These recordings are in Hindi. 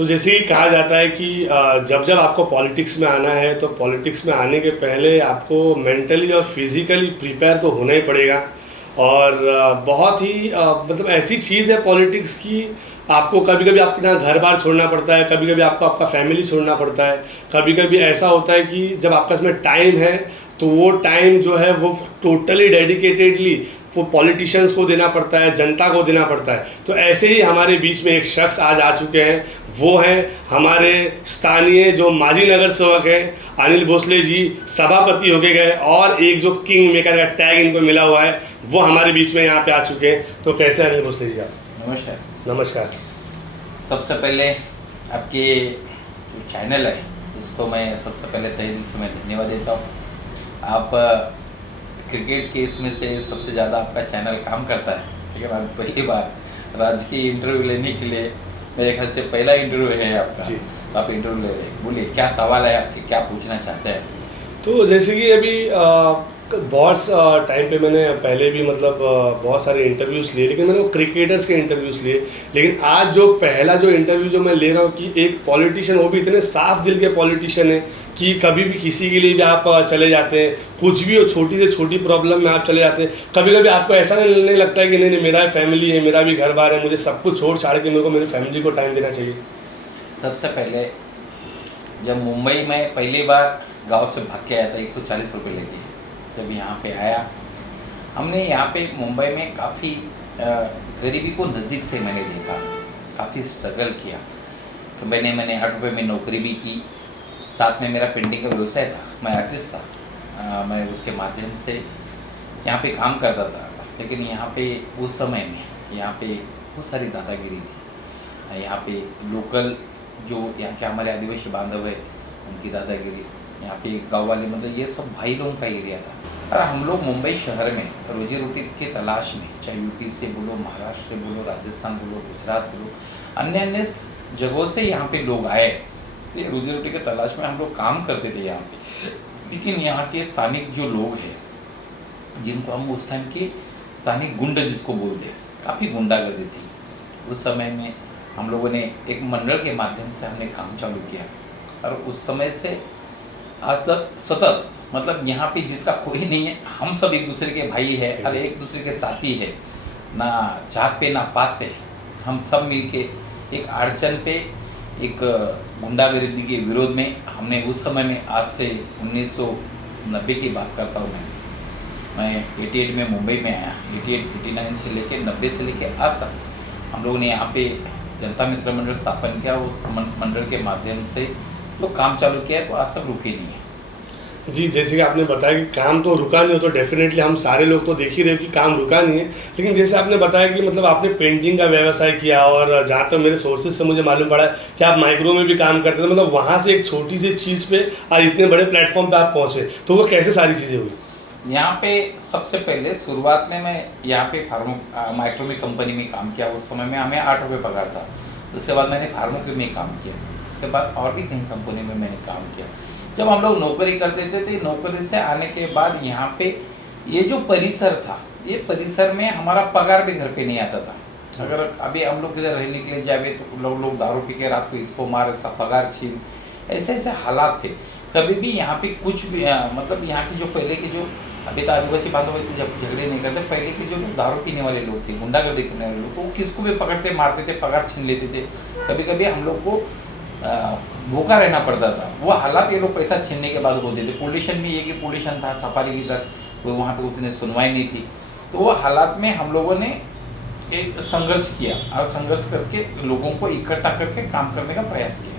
तो जैसे कि कहा जाता है कि जब जब आपको पॉलिटिक्स में आना है तो पॉलिटिक्स में आने के पहले आपको मेंटली और फिजिकली प्रिपेयर तो होना ही पड़ेगा। और बहुत ही मतलब ऐसी चीज़ है पॉलिटिक्स की, आपको कभी कभी अपना घर बार छोड़ना पड़ता है, कभी कभी आपको आपका फैमिली छोड़ना पड़ता है, कभी कभी ऐसा होता है कि जब आपके पास में टाइम है तो वो टाइम जो है वो टोटली डेडिकेटेडली वो पॉलिटिशियंस को देना पड़ता है, जनता को देना पड़ता है। तो ऐसे ही हमारे बीच में एक शख्स आज आ चुके हैं, वो हैं हमारे स्थानीय जो माजी नगर सेवक हैं अनिल भोसले जी, सभापति होके गए और एक जो किंग मेकर का टैग इनको मिला हुआ है वो हमारे बीच में यहाँ पे आ चुके हैं। तो कैसे अनिल भोसले जी आप? नमस्कार। नमस्कार। सबसे पहले आपके जो चैनल है उसको मैं सबसे पहले तहे दिल से मैं धन्यवाद देता हूँ। आप क्रिकेट के इसमें से सबसे ज़्यादा आपका चैनल काम करता है, ठीक है। पहली बार राजकीय इंटरव्यू लेने के लिए मेरे ख्याल से पहला इंटरव्यू है आपका, तो आप इंटरव्यू ले रहे हैं। बोलिए क्या सवाल है आपके, क्या पूछना चाहते हैं? तो जैसे कि अभी बहुत टाइम पे मैंने पहले भी मतलब बहुत सारे इंटरव्यूज़ लिए, लेकिन मैंने वो क्रिकेटर्स के इंटरव्यूज़ लिए। लेकिन आज जो पहला जो इंटरव्यू जो मैं ले रहा हूँ कि एक पॉलिटिशियन, वो भी इतने साफ दिल के पॉलिटिशियन है कि कभी भी किसी के लिए भी आप चले जाते हैं, कुछ भी हो, छोटी से छोटी प्रॉब्लम में आप चले जाते हैं। कभी कभी आपको ऐसा नहीं लगता है कि नहीं नहीं मेरा फैमिली है, मेरा भी घर बार है, मुझे सब कुछ छोड़ छाड़ के मेरे को मेरी फैमिली को टाइम देना चाहिए। सबसे पहले जब मुंबई में पहली बार गांव से भाग के आया था 140 रुपये लेके, जब यहाँ पे आया हमने यहाँ पे मुंबई में काफ़ी गरीबी को नज़दीक से मैंने देखा, काफ़ी स्ट्रगल किया। तो मैंने 8 रुपये में नौकरी भी की, साथ में मेरा पेंटिंग का व्यवसाय था, मैं आर्टिस्ट था, मैं उसके माध्यम से यहाँ पे काम करता था। लेकिन यहाँ पे उस समय में यहाँ पे बहुत सारी दादागिरी थी। यहाँ पे लोकल जो यहाँ के हमारे आदिवासी बांधव है उनकी दादागिरी, यहाँ पे गाँव वाले, मतलब ये सब भाई लोगों का एरिया था। और हम लोग मुंबई शहर में रोजी रोटी की तलाश में, चाहे यूपी से बोलो, महाराष्ट्र से बोलो, राजस्थान बोलो, गुजरात बोलो, अन्य अन्य जगहों से यहाँ पे लोग आए, ये रोजी रोटी की तलाश में हम लोग काम करते थे यहाँ पे। लेकिन यहाँ के स्थानिक जो लोग हैं, जिनको हम उस टाइम के स्थानिक गुंड जिसको बोलते हैं, काफ़ी गुंडागर्दी थी उस समय में। हम लोगों ने एक मंडल के माध्यम से हमने काम चालू किया और उस समय से आज तक सतत, मतलब यहाँ पे जिसका कोई नहीं है, हम सब एक दूसरे के भाई है और एक दूसरे के साथी है, ना जात पे ना पात पे, हम सब मिलके एक अड़चन पे, एक गुंडागर्दी के विरोध में हमने उस समय में, आज से 1990 की बात करता हूँ मैं 88 में मुंबई में आया, 89 से लेके 90 से लेके आज तक हम लोगों ने यहाँ पे जनता मित्र मंडल स्थापन किया। उस मंडल के माध्यम से जो काम चालू किया है तो आज तक रुकी नहीं है। जी, जैसे कि आपने बताया कि काम तो रुका नहीं हो, तो डेफिनेटली हम सारे लोग तो देख ही रहे हो कि काम रुका नहीं है। लेकिन जैसे आपने बताया कि मतलब आपने पेंटिंग का व्यवसाय किया, और जहाँ तक मेरे सोर्सेज से मुझे मालूम पड़ा है कि आप माइक्रो में भी काम करते थे, मतलब वहाँ से एक छोटी सी चीज़ पे और इतने बड़े प्लेटफॉर्म पे आप पहुँचे, तो वो कैसे सारी चीज़ें हुई? यहाँ पे सबसे पहले शुरुआत में मैं यहाँ पे माइक्रो में कंपनी में काम किया। उस समय में हमें 8 रुपये पगार था। उसके बाद मैंने फार्मो में काम किया, उसके बाद और भी कहीं कंपनी में मैंने काम किया। जब हम लोग नौकरी करते थे तो नौकरी से आने के बाद यहाँ पे ये जो परिसर था, ये परिसर में हमारा पगार भी घर पे नहीं आता था। अगर अभी हम लोग किधर रहने के लिए जाए तो लोग दारू पी के रात को इसको मार, इसका पगार छीन, ऐसे ऐसे हालात थे। कभी भी यहाँ पे कुछ भी मतलब यहाँ के जो पहले के जो, अभी तो आदिवासी बांधव वैसे जब झगड़े नहीं करते, पहले के जो लोग दारू पीने वाले लोग थे, गुंडागर्दी करने वाले लोग, वो किसको भी पकड़ते मारते थे, पगार छीन लेते थे। कभी कभी हम लोग को भूखा रहना पड़ता था। वो हालात ये लोग पैसा छीनने के बाद होते थे। पोल्यूशन भी एक ही पोल्यूशन था, सफारी की दर कोई वहाँ पे उतनी सुनवाई नहीं थी। तो वो हालात में हम लोगों ने एक संघर्ष किया और संघर्ष करके लोगों को इकट्ठा करके काम करने का प्रयास किया।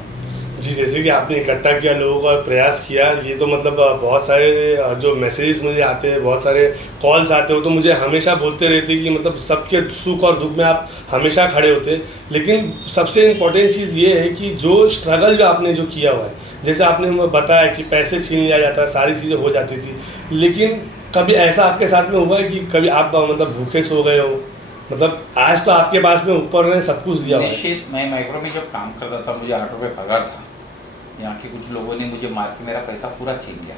जी, जैसे कि आपने इकट्ठा किया, लोगों का प्रयास किया, ये तो मतलब बहुत सारे जो मैसेजेस मुझे आते हैं, बहुत सारे कॉल्स आते हो, तो मुझे हमेशा बोलते रहते कि मतलब सबके सुख और दुख में आप हमेशा खड़े होते। लेकिन सबसे इम्पोर्टेंट चीज़ ये है कि जो स्ट्रगल जो आपने जो किया हुआ है, जैसे आपने बताया कि पैसे छीन लिया जाता, सारी चीज़ें हो जाती थी, लेकिन कभी ऐसा आपके साथ में हुआ है कि कभी आप मतलब भूखे सो गए हो? मतलब आज तो आपके पास में ऊपर ने सब कुछ दिया। निश्चित, मैं माइक्रो में जब काम करता था, मुझे 8 रुपये पगार था। यहाँ के कुछ लोगों ने मुझे मार के मेरा पैसा पूरा छीन लिया।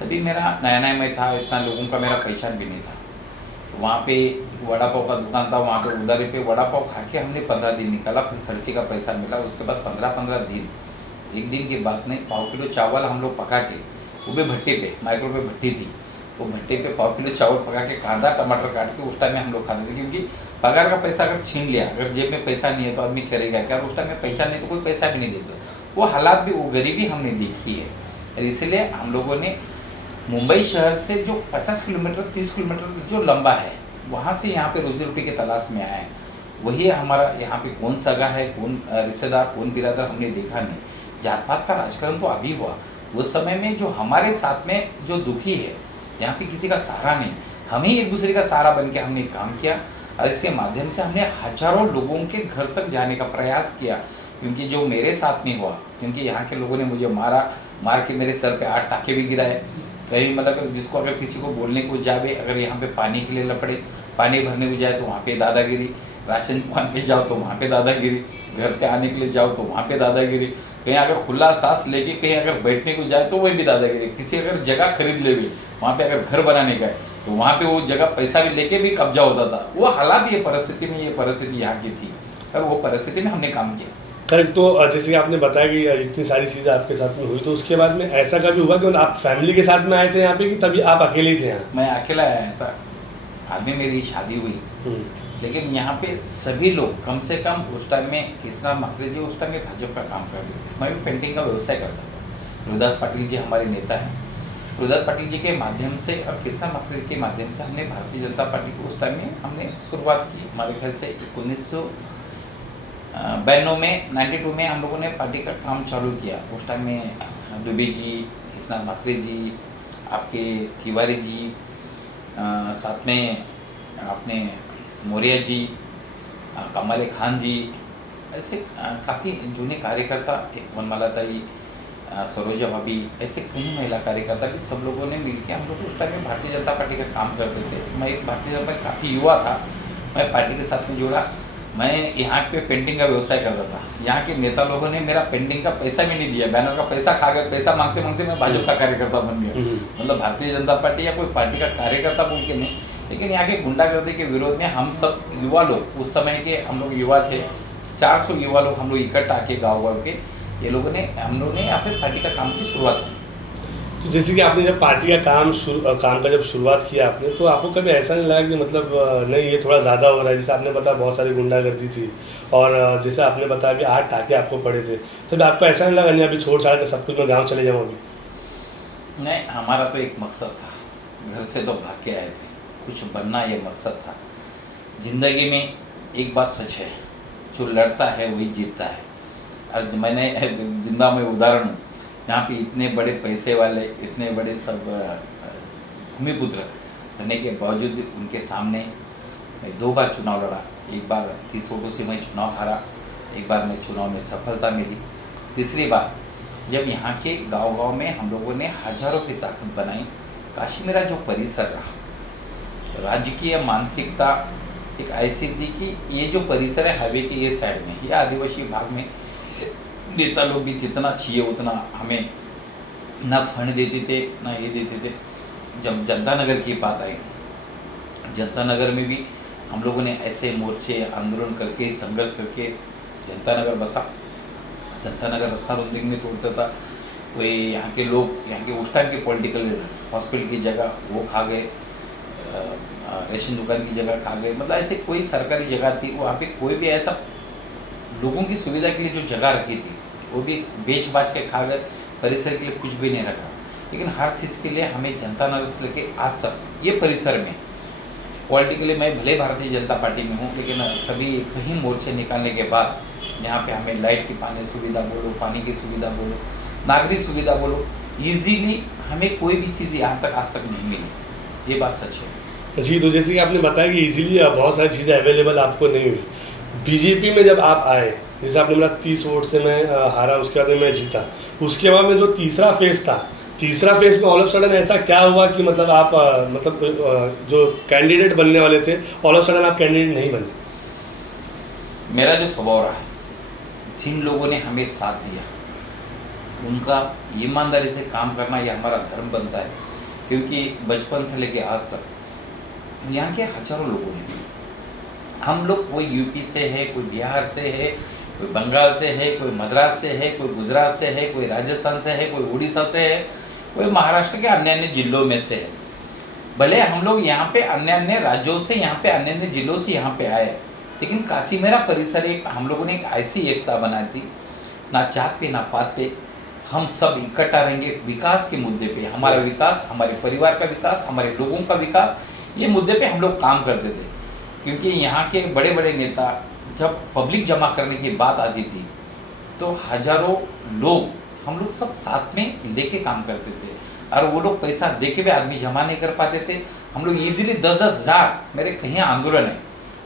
तभी मेरा नया नया मैं था, इतना लोगों का मेरा पहचान भी नहीं था। तो वहाँ पे वड़ा पाव का दुकान था, वहाँ पे उधारी पे वड़ा पाव खा के हमने 15 दिन निकाला, फिर खर्चे का पैसा मिला। उसके बाद 15-15 दिन, एक दिन की बात नहीं, पाव किलो चावल हम लोग पका के, वो भी भट्टे पे, माइक्रोवेव भट्टी थी, वो भट्टे पे पाव किलो चावल पका के, कांदा टमाटर काट के उस टाइम में हम लोग खाते थे। क्योंकि पगार का पैसा अगर छीन लिया, अगर जेब में पैसा नहीं है तो आदमी करेगा क्या, उस टाइम में पैसा नहीं तो कोई पैसा भी नहीं देता। वो हालात भी, वो गरीबी हमने देखी है। और इसलिए हम लोगों ने मुंबई शहर से जो 50 किलोमीटर 30 किलोमीटर जो लंबा है, वहाँ से यहाँ पे रोजी रोटी के तलाश में आए हैं। वही हमारा यहाँ पे कौन सगा है, कौन रिश्तेदार, कौन बिरादर हमने देखा नहीं। जात पात का राजकारण तो अभी हुआ, उस समय में जो हमारे साथ में जो दुखी है, यहाँ पे किसी का सहारा नहीं, हम ही एक दूसरे का सहारा बन के हमने काम किया। और इसके माध्यम से हमने हजारों लोगों के घर तक जाने का प्रयास किया। क्योंकि जो मेरे साथ में हुआ, क्योंकि यहाँ के लोगों ने मुझे मार के मेरे सर पे 8 टाके भी गिराए। कहीं मतलब जिसको अगर किसी को बोलने को जावे, अगर यहाँ पे पानी के लिए लपड़े, पानी भरने को जाए तो वहाँ पे दादागिरी, राशन दुकान पे जाओ तो वहाँ पे दादागिरी, घर पे आने के लिए जाओ तो वहाँ पे दादागिरी, कहीं अगर खुला सांस लेके कहीं अगर बैठने को जाए तो वही भी दादागिरी, किसी अगर जगह खरीद ले भी, वहाँ पे अगर घर बनाने का है तो वहाँ पे वो जगह पैसा भी लेके भी कब्जा होता था। वो हालात, ये परिस्थिति यहाँ की थी, और वो परिस्थिति में हमने काम किया। करेक्ट। तो जैसे कि आपने बताया कि इतनी सारी चीज़ें आपके साथ में हुई, तो उसके बाद में ऐसा कभी हुआ कि मतलब आप फैमिली के साथ में आए थे यहाँ पे, कि तभी आप अकेले ही थे यहाँ? मैं अकेला आया था, बाद में मेरी शादी हुई, लेकिन यहाँ पे सभी लोग कम से कम उस टाइम में, कृष्णा माथुर जी उस टाइम में भाजपा का काम करते थे, मैं भी पेंटिंग का व्यवसाय करता था। रोहिदास पाटिल जी हमारे नेता हैं, रोहिदास पाटिल जी के माध्यम से और कृष्णा माथुर जी के माध्यम से हमने भारतीय जनता पार्टी को उस टाइम में हमने शुरुआत की। हमारे ख्याल से 1992 में 92 में हम लोगों ने पार्टी का काम चालू किया। उस टाइम में दुबे जी, कृष्णा माथुर जी, आपके तिवारी जी, साथ में अपने मौर्य जी, कमल खान जी, ऐसे काफ़ी जूने कार्यकर्ता, एक वनमाला ताई, सरोजा भाभी, ऐसे कई महिला कार्यकर्ता भी, सब लोगों ने मिलकर हम लोग उस टाइम में भारतीय जनता पार्टी का काम करते थे। मैं एक भारतीय जनता पार्टी काफ़ी युवा था, मैं पार्टी के साथ में जुड़ा। मैं यहाँ पे पेंटिंग का व्यवसाय करता था, यहाँ के नेता लोगों ने मेरा पेंटिंग का पैसा भी नहीं दिया, बैनर का पैसा खा गए। पैसा मांगते मांगते मैं भाजपा का कार्यकर्ता बन गया, मतलब भारतीय जनता पार्टी या कोई पार्टी का कार्यकर्ता बोल के नहीं, लेकिन यहाँ के गुंडागर्दी के विरोध में हम सब युवा लोग, उस समय के हम लोग युवा थे, 400 युवा लोग हम लोग इकट्ठा के गाँव के, ये लोगों ने, हम लोगों ने यहाँ पे पार्टी का काम की शुरुआत की। तो जैसे कि आपने जब पार्टी का काम का जब शुरुआत किया आपने, तो आपको कभी ऐसा नहीं लगा कि मतलब नहीं ये थोड़ा ज़्यादा हो रहा है? जैसे आपने बताया बहुत सारी गुंडागर्दी थी, और जैसे आपने बताया कि 8 टाके आपको पड़े थे, तब आपको ऐसा नहीं लगा नहीं अभी छोड़ छाड़ के सब कुछ मैं गाँव चले जाऊँ अभी? नहीं, हमारा तो एक मकसद था, घर से तो भाग के आए थे, कुछ बनना ये मकसद था। ज़िंदगी में एक बात सच है, जो लड़ता है वही जीतता है। और मैंने जिंदा में उदाहरण हूँ, यहाँ पे इतने बड़े पैसे वाले, इतने बड़े सब भूमिपुत्र रहने के बावजूद भी उनके सामने मैं 2 बार चुनाव लड़ा। एक बार 30 वोटों से मैं चुनाव हारा, एक बार मैं चुनाव में सफलता मिली, तीसरी बार जब यहाँ के गांव-गांव में हम लोगों ने हजारों की ताकत बनाई। काशी मेरा जो परिसर रहा, राजकीय मानसिकता एक ऐसी थी कि ये जो परिसर है हाईवे के ये साइड में, ये आदिवासी भाग में नेता लोग भी जितना चाहिए उतना हमें ना फंड देते थे, ना ये देते थे। जब जनता नगर की बात आई, जनता नगर में भी हम लोगों ने ऐसे मोर्चे, आंदोलन करके, संघर्ष करके जनता नगर बसा। जनता नगर रास्ता रुंदिंग में तोड़ता था, कोई यहाँ के लोग, यहाँ के उस टाइम के पॉलिटिकल लीडर हॉस्पिटल की जगह वो खा गए, रेशन दुकान की जगह खा गए, मतलब ऐसे कोई सरकारी जगह थी वहाँ पे कोई भी ऐसा लोगों की सुविधा के लिए जो जगह रखी थी वो भी बेच बाच के खा गए, परिसर के लिए कुछ भी नहीं रखा। लेकिन हर चीज़ के लिए हमें जनता नगर से लेके आज तक ये परिसर में पॉलिटिकली मैं भले भारतीय जनता पार्टी में हूँ, लेकिन कभी कहीं मोर्चे निकालने के बाद यहाँ पे हमें लाइट की पानी सुविधा बोलो, पानी की सुविधा बोलो, नागरिक सुविधा बोलो, ईजीली हमें कोई भी चीज़ यहाँ तक आज तक नहीं मिली, ये बात सच है। जी, तो जैसे कि आपने बताया कि इजीली बहुत सारी चीज़ें अवेलेबल आपको नहीं हुई। बीजेपी में जब आप आए, जैसे आपने बोला 30 वोट से मैं हारा, उसके बाद में मैं जीता, उसके बाद में जो तीसरा फेज़ था, तीसरा फेज़ में ऑल ऑफ सडन ऐसा क्या हुआ कि मतलब आप जो कैंडिडेट बनने वाले थे, ऑल ऑफ सडन आप कैंडिडेट नहीं बने? मेरा जो स्वभाव रहा, जिन लोगों ने हमें साथ दिया उनका ईमानदारी से काम करना ये हमारा धर्म बनता है। क्योंकि बचपन से लेके आज तक यहाँ के हजारों लोगों ने, हम लोग कोई यूपी से है, कोई बिहार से है, कोई बंगाल से है, कोई मद्रास से है, कोई गुजरात से है, कोई राजस्थान से है, कोई उड़ीसा से है, कोई महाराष्ट्र के अन्य अन्य जिलों में से है। भले हम लोग यहाँ पे अन्य अन्य राज्यों से, यहाँ पे अन्य अन्य जिलों से यहाँ पे आए, लेकिन काशी मेरा परिसर एक, हम लोगों ने एक ऐसी एकता बनाई थी, ना जात पे ना पात पे, हम सब इकट्ठा रहेंगे विकास के मुद्दे पे। हमारा विकास, हमारे परिवार का विकास, हमारे लोगों का विकास, ये मुद्दे पे हम लोग काम करते थे। क्योंकि यहाँ के बड़े बड़े नेता जब पब्लिक जमा करने की बात आती थी तो हजारों लोग, हम लोग सब साथ में लेके काम करते थे, और वो लोग पैसा दे के भी आदमी जमा नहीं कर पाते थे। हम लोग ईजिली 10-10 हज़ार, मेरे कहीं आंदोलन है,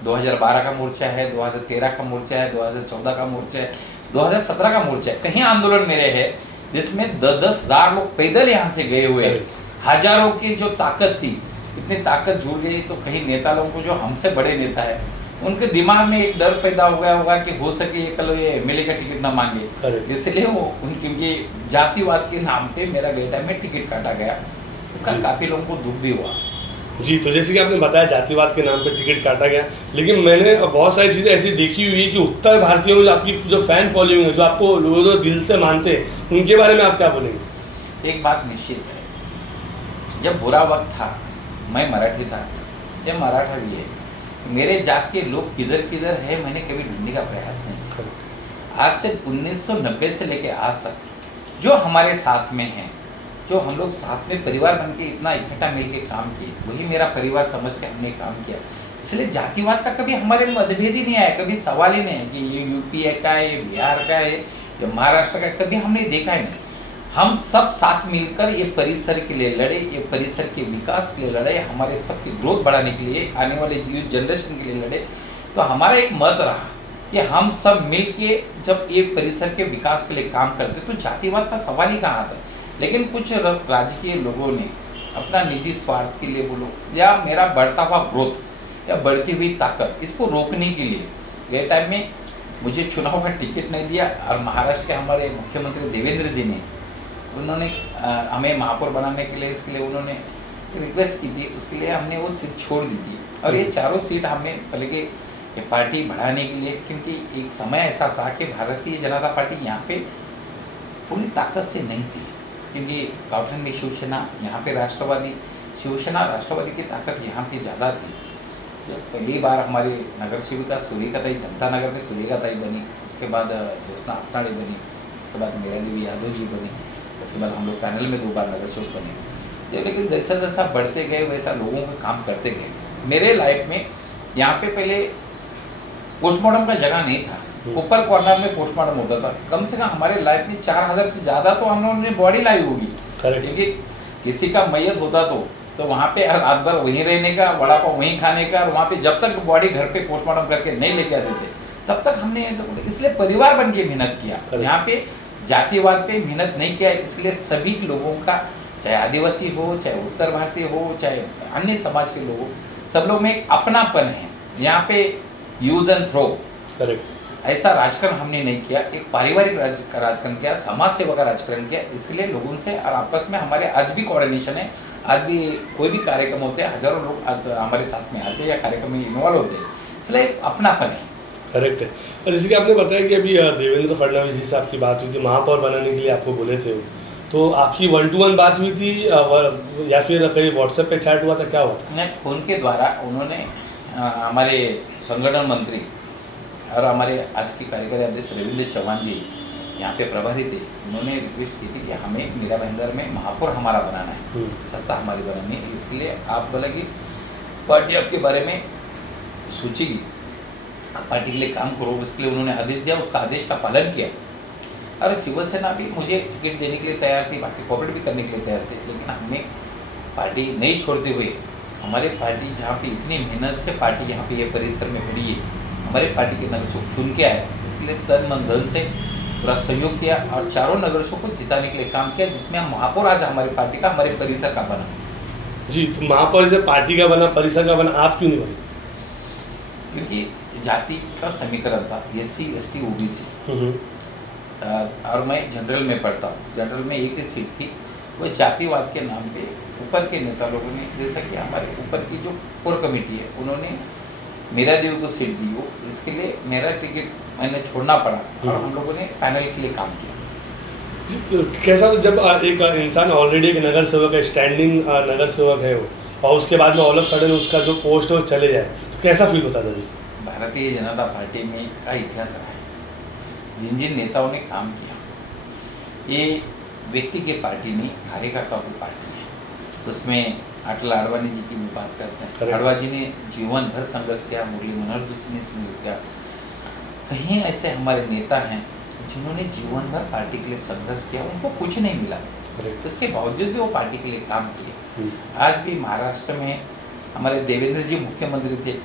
2012 का मोर्चा है, 2013 का मोर्चा है, 2014 का मोर्चा है, 2017 का मोर्चा है, कहीं आंदोलन मेरे है जिसमें 10-10 हज़ार लोग पैदल यहाँ से गए हुए हैं। हजारों की जो ताकत थी, इतनी ताकत जुड़ गई, तो कहीं नेता लोगों को, जो हमसे बड़े नेता है, उनके दिमाग में एक डर पैदा हो गया होगा कि हो सके ये कल ये एमएलए का टिकट ना मांगे, इसलिए वो क्योंकि जातिवाद के नाम पे मेरा बेटा में टिकट काटा गया, इसका काफ़ी लोगों को दुख भी हुआ। जी, तो जैसे कि आपने बताया जातिवाद के नाम पे टिकट काटा गया, लेकिन मैंने बहुत सारी चीज़ें ऐसी देखी हुई है कि उत्तर भारतीयों में जो आपकी जो फैन फॉलोइंग है, जो आपको लोग जो दिल से मानते हैं, उनके बारे में आप क्या बोलेंगे? एक बात निश्चित है, जब बुरा वक्त था, मैं मराठी था, ये मराठा भी है, मेरे जात के लोग किधर किधर है मैंने कभी ढूंढने का प्रयास नहीं किया। आज से 1990 से लेके आज तक जो हमारे साथ में हैं, जो हम लोग साथ में परिवार बन के इतना इकट्ठा मिल के काम किए, वही मेरा परिवार समझ के हमने काम किया। इसलिए जातिवाद का कभी हमारे में मतभेद ही नहीं आया, कभी सवाल ही नहीं है कि ये यूपी का है, ये बिहार का है, या महाराष्ट्र का, कभी हमने देखा ही नहीं। हम सब साथ मिलकर ये परिसर के लिए लड़े, ये परिसर के विकास के लिए लड़े, हमारे सबकी ग्रोथ बढ़ाने के लिए, आने वाले यूथ जनरेशन के लिए लड़े। तो हमारा एक मत रहा कि हम सब मिल के जब ये परिसर के विकास के लिए काम करते तो जातिवाद का सवाल ही कहाँ आता है। लेकिन कुछ राजकीय लोगों ने अपना निजी स्वार्थ के लिए बोलो, या मेरा बढ़ता हुआ ग्रोथ या बढ़ती हुई ताकत, इसको रोकने के लिए गए टाइम में मुझे चुनाव का टिकट नहीं दिया, और महाराष्ट्र के हमारे मुख्यमंत्री देवेंद्र जी ने, उन्होंने हमें महापौर बनाने के लिए, इसके लिए उन्होंने रिक्वेस्ट की थी, उसके लिए हमने वो सीट छोड़ दी थी। और ये चारों सीट हमें पहले के ये पार्टी बढ़ाने के लिए, क्योंकि एक समय ऐसा था कि भारतीय जनता पार्टी यहाँ पे पूरी ताकत से नहीं थी, क्योंकि गावठन में शिवसेना, यहाँ पे राष्ट्रवादी, शिवसेना राष्ट्रवादी की ताकत यहाँ पे ज़्यादा थी। जब पहली बार हमारे नगर सेविका सूर्यकाताई जनता नगर में सूर्यकाताई बनी, उसके बाद ज्योत्सना आसनाड़े बनी, उसके बाद मेरा देवी यादव जी बनी, उसके बाद हम लोग पैनल में 2 बार नगर सेवक बने। तो लेकिन जैसा जैसा बढ़ते गए वैसा लोगों का काम करते गए। मेरे लाइफ में यहाँ पे पहले पोस्टमार्टम का जगह नहीं था, ऊपर कॉर्नर में पोस्टमार्टम होता था। कम से कम हमारे लाइफ में 4000 से ज़्यादा तो हम लोगों ने बॉडी लाई होगी, क्योंकि किसी का मैयत होता तो वहाँ पे रात भर वहीं रहने का, वड़ा पाव वहीं खाने का, और वहाँ पे जब तक बॉडी घर पे पोस्टमार्टम करके नहीं लेके आते थे तब तक हमने, इसलिए परिवार बन के मेहनत किया। यहाँ पे जातिवाद पे मेहनत नहीं किया, इसलिए सभी लोगों का, चाहे आदिवासी हो, चाहे उत्तर भारतीय हो, चाहे अन्य समाज के लोग हो, सब लोग में एक अपनापन है। यहाँ पे यूज एंड थ्रो, ऐसा राजकारण हमने नहीं किया, एक पारिवारिक राजकारण किया, समाज सेवा का राजकारण किया। इसलिए लोगों से और आपस में हमारे आज भी कोऑर्डिनेशन है। आज भी कोई भी कार्यक्रम होते हैं, हजारों लोग आज हमारे साथ में आते हैं या कार्यक्रम में इन्वॉल्व होते हैं, इसलिए अपनापन है। करेक्ट है। और जैसे कि आपने बताया कि अभी देवेंद्र फडणवीस जी से आपकी बात हुई थी, महापौर बनाने के लिए आपको बोले थे, तो आपकी 1-to-1 बात हुई थी या फिर कहीं व्हाट्सएप पे चैट हुआ था, क्या हुआ था? नहीं, फ़ोन के द्वारा उन्होंने हमारे संगठन मंत्री और हमारे आज के कार्यकारी अध्यक्ष रविंद्र चौहान जी यहाँ पे प्रभारी थे, उन्होंने रिक्वेस्ट की थी कि हमें मीरा भाईंदर में महापौर हमारा बनाना है, सत्ता हमारी बनानी है। इसके लिए आप बोला कि पार्टी आपके बारे में सोचेगी, आप पार्टी के लिए काम करो। इसके लिए उन्होंने आदेश दिया, उसका आदेश का पालन किया। और शिवसेना भी मुझे टिकट देने के लिए तैयार थी, बाकी कोऑपरेट भी करने के लिए तैयार थे, लेकिन हमने पार्टी नहीं छोड़ते हुए, हमारे पार्टी जहाँ पे इतनी मेहनत से पार्टी यहाँ पे ये परिसर में बढ़ी है, हमारे पार्टी के नगर चुन के आए, इसके लिए तन मन धन से पूरा सहयोग किया और चारों नगरों को जिताने के लिए काम किया, जिसमें हम महापौर आज हमारी पार्टी का, हमारे परिसर का बना। जी, तो महापौर जैसे पार्टी का बना, परिसर का बना, आप क्यों नहीं बने? क्योंकि जाति का समीकरण था, SC ST OBC, और मैं जनरल में पढ़ता हूँ। जनरल में एक ही सीट थी, वो जातिवाद के नाम पे ऊपर के नेता लोगों ने, जैसा कि हमारे ऊपर की जो कोर कमेटी है, उन्होंने मेरा देव को सीट दी हो, इसके लिए मेरा टिकट मैंने छोड़ना पड़ा और हम लोगों ने पैनल के लिए काम किया। तो कैसा था जब एक इंसान ऑलरेडी एक नगर सेवक है, स्टैंडिंग नगर सेवक है वो, और उसके बाद में ऑल ऑफ सडन उसका जो पोस्ट है वो चले जाए, तो कैसा फील होता था जी? भारतीय जनता पार्टी में का इतिहास रहा है, जिन जिन नेताओं ने काम किया, ये व्यक्ति की पार्टी नहीं, कार्यकर्ताओं की पार्टी है। उसमें अटल आडवाणी जी की भी बात करते हैं। आडवाणी जी ने जीवन भर संघर्ष किया, मुरली मनोहर जोशी ने संघर्ष किया। कहीं ऐसे हमारे नेता हैं जिन्होंने जीवन भर पार्टी के लिए संघर्ष किया, उनको कुछ नहीं मिला, उसके बावजूद भी वो पार्टी के लिए काम किए। आज भी महाराष्ट्र में हमारे देवेंद्र जी मुख्यमंत्री थे,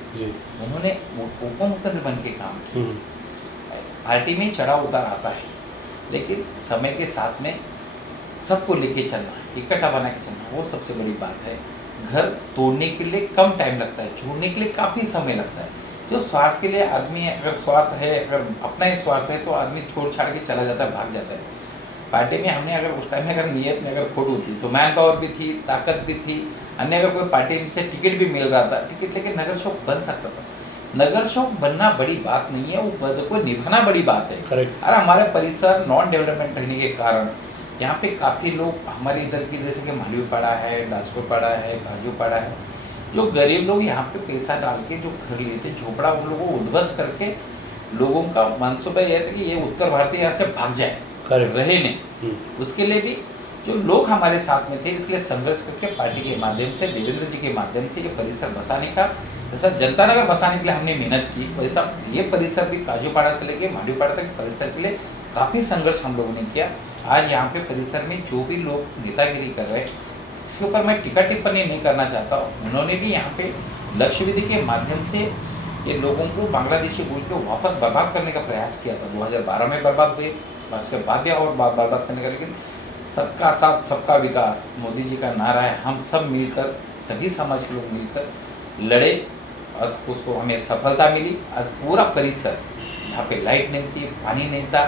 उन्होंने उप मुख्यमंत्री बन के काम किया। पार्टी में चढ़ाव उतार आता है, लेकिन समय के साथ में सबको लेके चलना, इकट्ठा बना के चलना, वो सबसे बड़ी बात है। घर तोड़ने के लिए कम टाइम लगता है, जोड़ने के लिए काफ़ी समय लगता है। जो स्वार्थ के लिए आदमी, अगर स्वार्थ है, अगर अपना ही स्वार्थ है, तो आदमी छोड़ छाड़ के चला जाता है, भाग जाता है। पार्टी में हमने अगर उस टाइम में अगर नियत में अगर खोट होती तो मैन पावर भी थी, ताकत भी थी, अन्य अगर कोई पार्टी से टिकट भी मिल रहा था, टिकट लेके नगर शौक बन सकता था। नगर शौक बनना बड़ी बात नहीं है, वो पद को निभाना बड़ी बात है। और हमारे परिसर नॉन डेवलपमेंट रहने के कारण यहाँ पे काफ़ी लोग हमारे इधर की, जैसे कि मालवीपाड़ा है, डाचकोपाड़ा है, काजूपाड़ा है, जो गरीब लोग यहाँ पे पैसा डाल के जो घर लिए थे, झोपड़ा उन लोगों को उद्ध्वस्त करके, लोगों का मनसूबा यह था कि ये उत्तर भारतीय यहाँ से भाग जाए, रहे नहीं। उसके लिए भी जो लोग हमारे साथ में थे, इसलिए संघर्ष करके पार्टी के माध्यम से, देवेंद्र जी के माध्यम से ये परिसर बसाने का, जैसा जनता नगर बसाने के लिए हमने मेहनत की, वैसा ये परिसर भी काजूपाड़ा से लेके मालवीपाड़ा तक परिसर के लिए काफ़ी संघर्ष हम लोगों ने किया। आज यहाँ पे परिसर में जो भी लोग नेतागिरी कर रहे हैं, इसके ऊपर मैं टीका टिप्पणी नहीं करना चाहता हूँ। उन्होंने भी यहाँ पे लक्ष्य विधि के माध्यम से ये लोगों को बांग्लादेशी बोल के वापस बर्बाद करने का प्रयास किया था। 2012 में बर्बाद हुए, उसके बाद भी और बर्बाद करने का, लेकिन सबका साथ सबका विकास मोदी जी का नारा है। हम सब मिलकर, सभी समाज के लोग मिलकर लड़े और उसको हमें सफलता मिली। आज पूरा परिसर जहाँ पे लाइट नहीं थी, पानी नहीं था,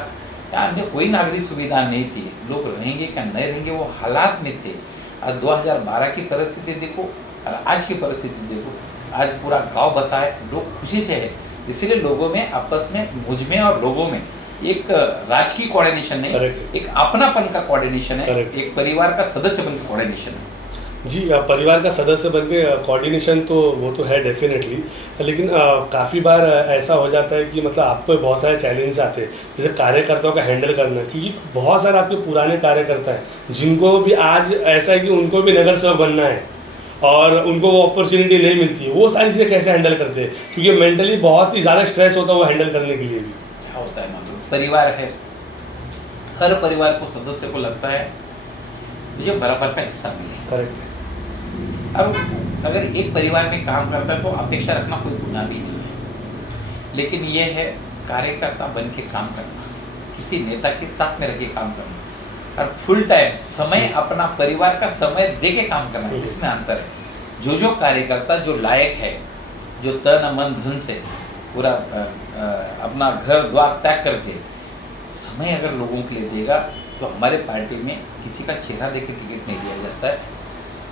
या अन्य कोई नागरिक सुविधा नहीं थी, लोग रहेंगे क्या नहीं रहेंगे वो हालात में थे। आज 2012 की परिस्थिति देखो और आज की परिस्थिति देखो, आज पूरा गांव बसा है, लोग खुशी से है। इसलिए लोगों में आपस में, मुझ में और लोगों में एक राजकीय कोऑर्डिनेशन नहीं, एक अपनापन का कोऑर्डिनेशन है, एक परिवार का सदस्य बन के कोऑर्डिनेशन है। जी, परिवार का सदस्य बन के कोऑर्डिनेशन तो वो तो है डेफिनेटली, लेकिन काफ़ी बार ऐसा हो जाता है कि मतलब आपको बहुत सारे चैलेंज आते हैं, जैसे कार्यकर्ताओं का हैंडल करना, क्योंकि बहुत सारे आपके पुराने कार्यकर्ता हैं जिनको भी आज ऐसा है कि उनको भी नगर सेवक बनना है और उनको वो अपॉर्चुनिटी नहीं मिलती है। वो सारी चीज़ें कैसे हैंडल करते हैं, क्योंकि मेंटली बहुत ही ज़्यादा स्ट्रेस होता है वो हैंडल करने के लिए भी। क्या होता है, मतलब परिवार है, हर परिवार को सदस्य को लगता है मुझे बराबर का हिस्सा मिले। करेक्ट। अब अगर एक परिवार में काम करता है तो अपेक्षा रखना कोई गुनाह भी नहीं है, लेकिन ये है कार्यकर्ता बन के काम करना, किसी नेता के साथ में रह के काम करना और फुल टाइम समय अपना परिवार का समय दे के काम करना, इसमें अंतर है। जो कार्यकर्ता जो लायक है, जो तन मन धन से पूरा अपना घर द्वार त्याग करके समय अगर लोगों के लिए देगा, तो हमारे पार्टी में किसी का चेहरा देख के टिकट नहीं दिया जाता है,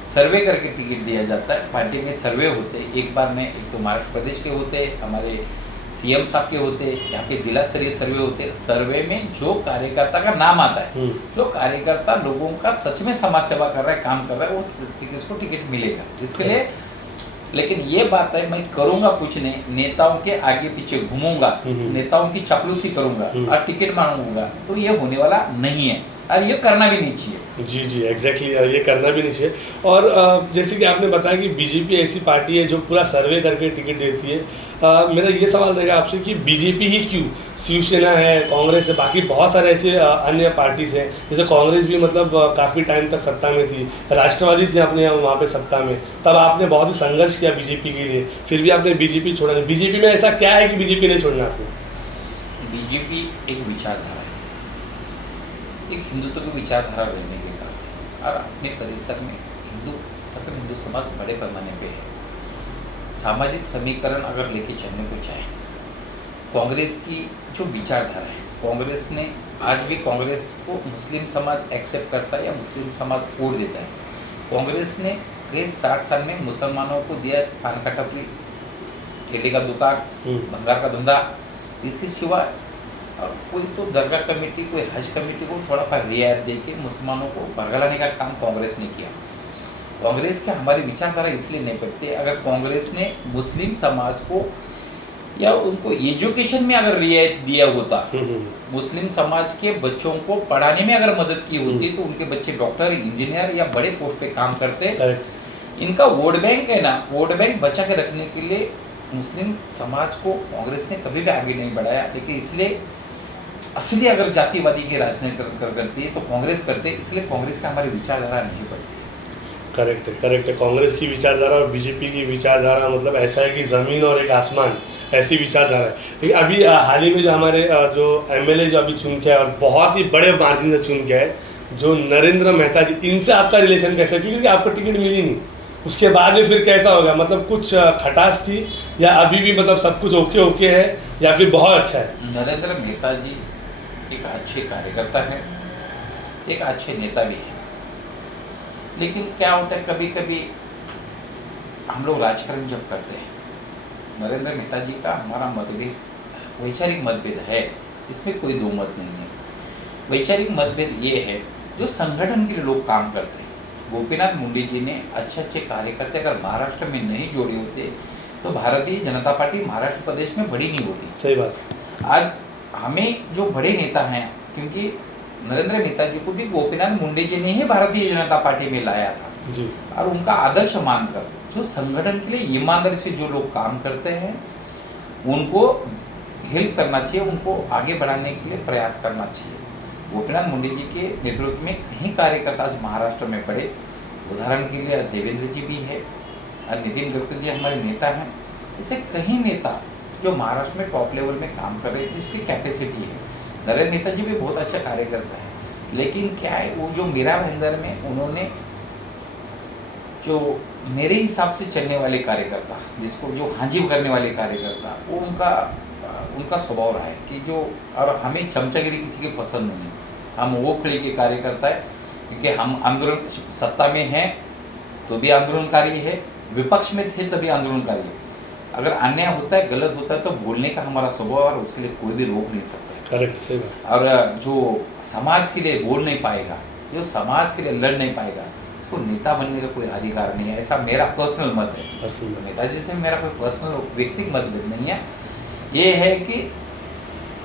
सर्वे करके टिकट दिया जाता है। पार्टी में सर्वे होते, एक बार में एक तो महाराष्ट्र प्रदेश के होते, हमारे सीएम साहब के होते, यहाँ पे जिला स्तरीय सर्वे होते। सर्वे में जो कार्यकर्ता का नाम आता है, जो कार्यकर्ता लोगों का सच में समाज सेवा कर रहा है, काम कर रहा है, वो उसको टिकट मिलेगा। इसके लिए लेकिन ये बात है, मैं करूँगा कुछ नहीं, नेताओं के आगे पीछे घूमूंगा, नेताओं की चापलूसी करूँगा और टिकट मांगूंगा, तो ये होने वाला नहीं है और ये करना भी नहीं चाहिए। जी एग्जैक्टली, ये करना भी नहीं चाहिए। और जैसे कि आपने बताया कि बीजेपी ऐसी पार्टी है जो पूरा सर्वे करके टिकट देती है। मेरा ये सवाल रहेगा आपसे कि बीजेपी ही क्यों, शिवसेना है, कांग्रेस है, बाकी बहुत सारे ऐसे अन्य पार्टीज हैं, जैसे कांग्रेस भी मतलब काफ़ी टाइम तक सत्ता में थी, राष्ट्रवादी थी अपने वहाँ पे सत्ता में, तब आपने बहुत ही संघर्ष किया बीजेपी के लिए, फिर भी आपने बीजेपी छोड़ा नहीं। बीजेपी में ऐसा क्या है कि बीजेपी नहीं छोड़ना आपको? बीजेपी एक विचारधारा है, एक हिंदुत्व की विचारधारा रहने के कारण, और अपने परिसर में सकल हिंदू समाज बड़े पैमाने पे है। सामाजिक समीकरण अगर लेके चलने को चाहे, कांग्रेस की जो विचारधारा है कांग्रेस ने आज भी कांग्रेस को मुस्लिम समाज एक्सेप्ट करता है या मुस्लिम समाज वोट देता है। कांग्रेस ने कई 60 साल में मुसलमानों को दिया पान का टपरी, ठेले का दुकान, भंगार का धंधा। इसके सिवा कोई तो दरगाह कमेटी, कोई हज कमेटी को थोड़ा सा रियायत दे के मुसलमानों को बरगलाने का काम कांग्रेस ने किया। कांग्रेस के हमारी विचारधारा इसलिए नहीं पड़ती। अगर कांग्रेस ने मुस्लिम समाज को या उनको एजुकेशन में अगर रियायत दिया होता, मुस्लिम समाज के बच्चों को पढ़ाने में अगर मदद की होती तो उनके बच्चे डॉक्टर, इंजीनियर या बड़े पोस्ट पे काम करते। इनका वोट बैंक है ना, वोट बैंक बचा के रखने के लिए मुस्लिम समाज को कांग्रेस ने कभी भी आगे नहीं बढ़ाया। लेकिन इसलिए असली अगर जातिवादी की राजनीति करती है तो कांग्रेस करते, इसलिए कांग्रेस का हमारी विचारधारा नहीं बढ़ती। करेक्ट है। कांग्रेस की विचारधारा और बीजेपी की विचारधारा मतलब ऐसा है कि ज़मीन और एक आसमान, ऐसी विचारधारा है। लेकिन अभी हाल ही में जो हमारे जो एमएलए जो अभी चुन के है और बहुत ही बड़े मार्जिन से चुन के है, जो नरेंद्र मेहता जी, इनसे आपका रिलेशन कैसा है? क्योंकि आपको टिकट मिली नहीं, उसके बाद में फिर कैसा होगा? मतलब कुछ खटास थी या अभी भी मतलब सब कुछ ओके है या फिर बहुत अच्छा है? नरेंद्र मेहता जी एक अच्छे कार्यकर्ता है, एक अच्छे नेता भी है। लेकिन क्या होता है, कभी कभी हम लोग राजकारण जब करते हैं, नरेंद्र मेहता जी का हमारा मतभेद, वैचारिक मतभेद है, इसमें कोई दो मत नहीं है। वैचारिक मतभेद ये है जो संगठन के लिए लोग काम करते हैं। गोपीनाथ मुंडे जी ने अच्छे कार्यकर्ता अगर महाराष्ट्र में नहीं जोड़े होते तो भारतीय जनता पार्टी महाराष्ट्र प्रदेश में बड़ी नहीं होती। सही बात। आज हमें जो बड़े नेता हैं, क्योंकि नरेंद्र मेहता जी को भी गोपीनाथ मुंडे जी ने ही भारतीय जनता पार्टी में लाया था जी। और उनका आदर्श मानकर जो संगठन के लिए ईमानदारी से जो लोग काम करते हैं उनको हेल्प करना चाहिए, उनको आगे बढ़ाने के लिए प्रयास करना चाहिए। गोपीनाथ मुंडे जी के नेतृत्व में कई कार्यकर्ता आज महाराष्ट्र में पड़े। उदाहरण के लिए देवेंद्र जी भी है और नितिन गडकरी जी हमारे नेता हैं। ऐसे कई नेता जो महाराष्ट्र में टॉप लेवल में काम कर रहे हैं, जिसकी कैपेसिटी है। नरेंद्र मेहता जी भी बहुत अच्छा कार्यकर्ता है, लेकिन क्या है, वो जो मेरा भाईंदर में उन्होंने जो मेरे हिसाब से चलने वाले कार्यकर्ता, जिसको जो हाजिब करने वाले कार्यकर्ता, वो उनका स्वभाव रहा है कि जो, और हमें चमचागिरी किसी के पसंद नहीं है। हम वो खड़ी के कार्यकर्ता है, क्योंकि हम आंदोलन सत्ता में हैं तो भी आंदोलनकारी है, विपक्ष में थे तभी आंदोलनकारी है। अगर अन्याय होता है, गलत होता है तो बोलने का हमारा स्वभाव और उसके लिए कोई भी रोक नहीं सकता। करेक्ट, सही बात। और जो समाज के लिए बोल नहीं पाएगा, जो समाज के लिए लड़ नहीं पाएगा, उसको नेता बनने का कोई अधिकार नहीं है। ऐसा मेरा पर्सनल मत है। तो नेताजी से मेरा कोई पर्सनल व्यक्तिगत मतभेद नहीं है। ये है कि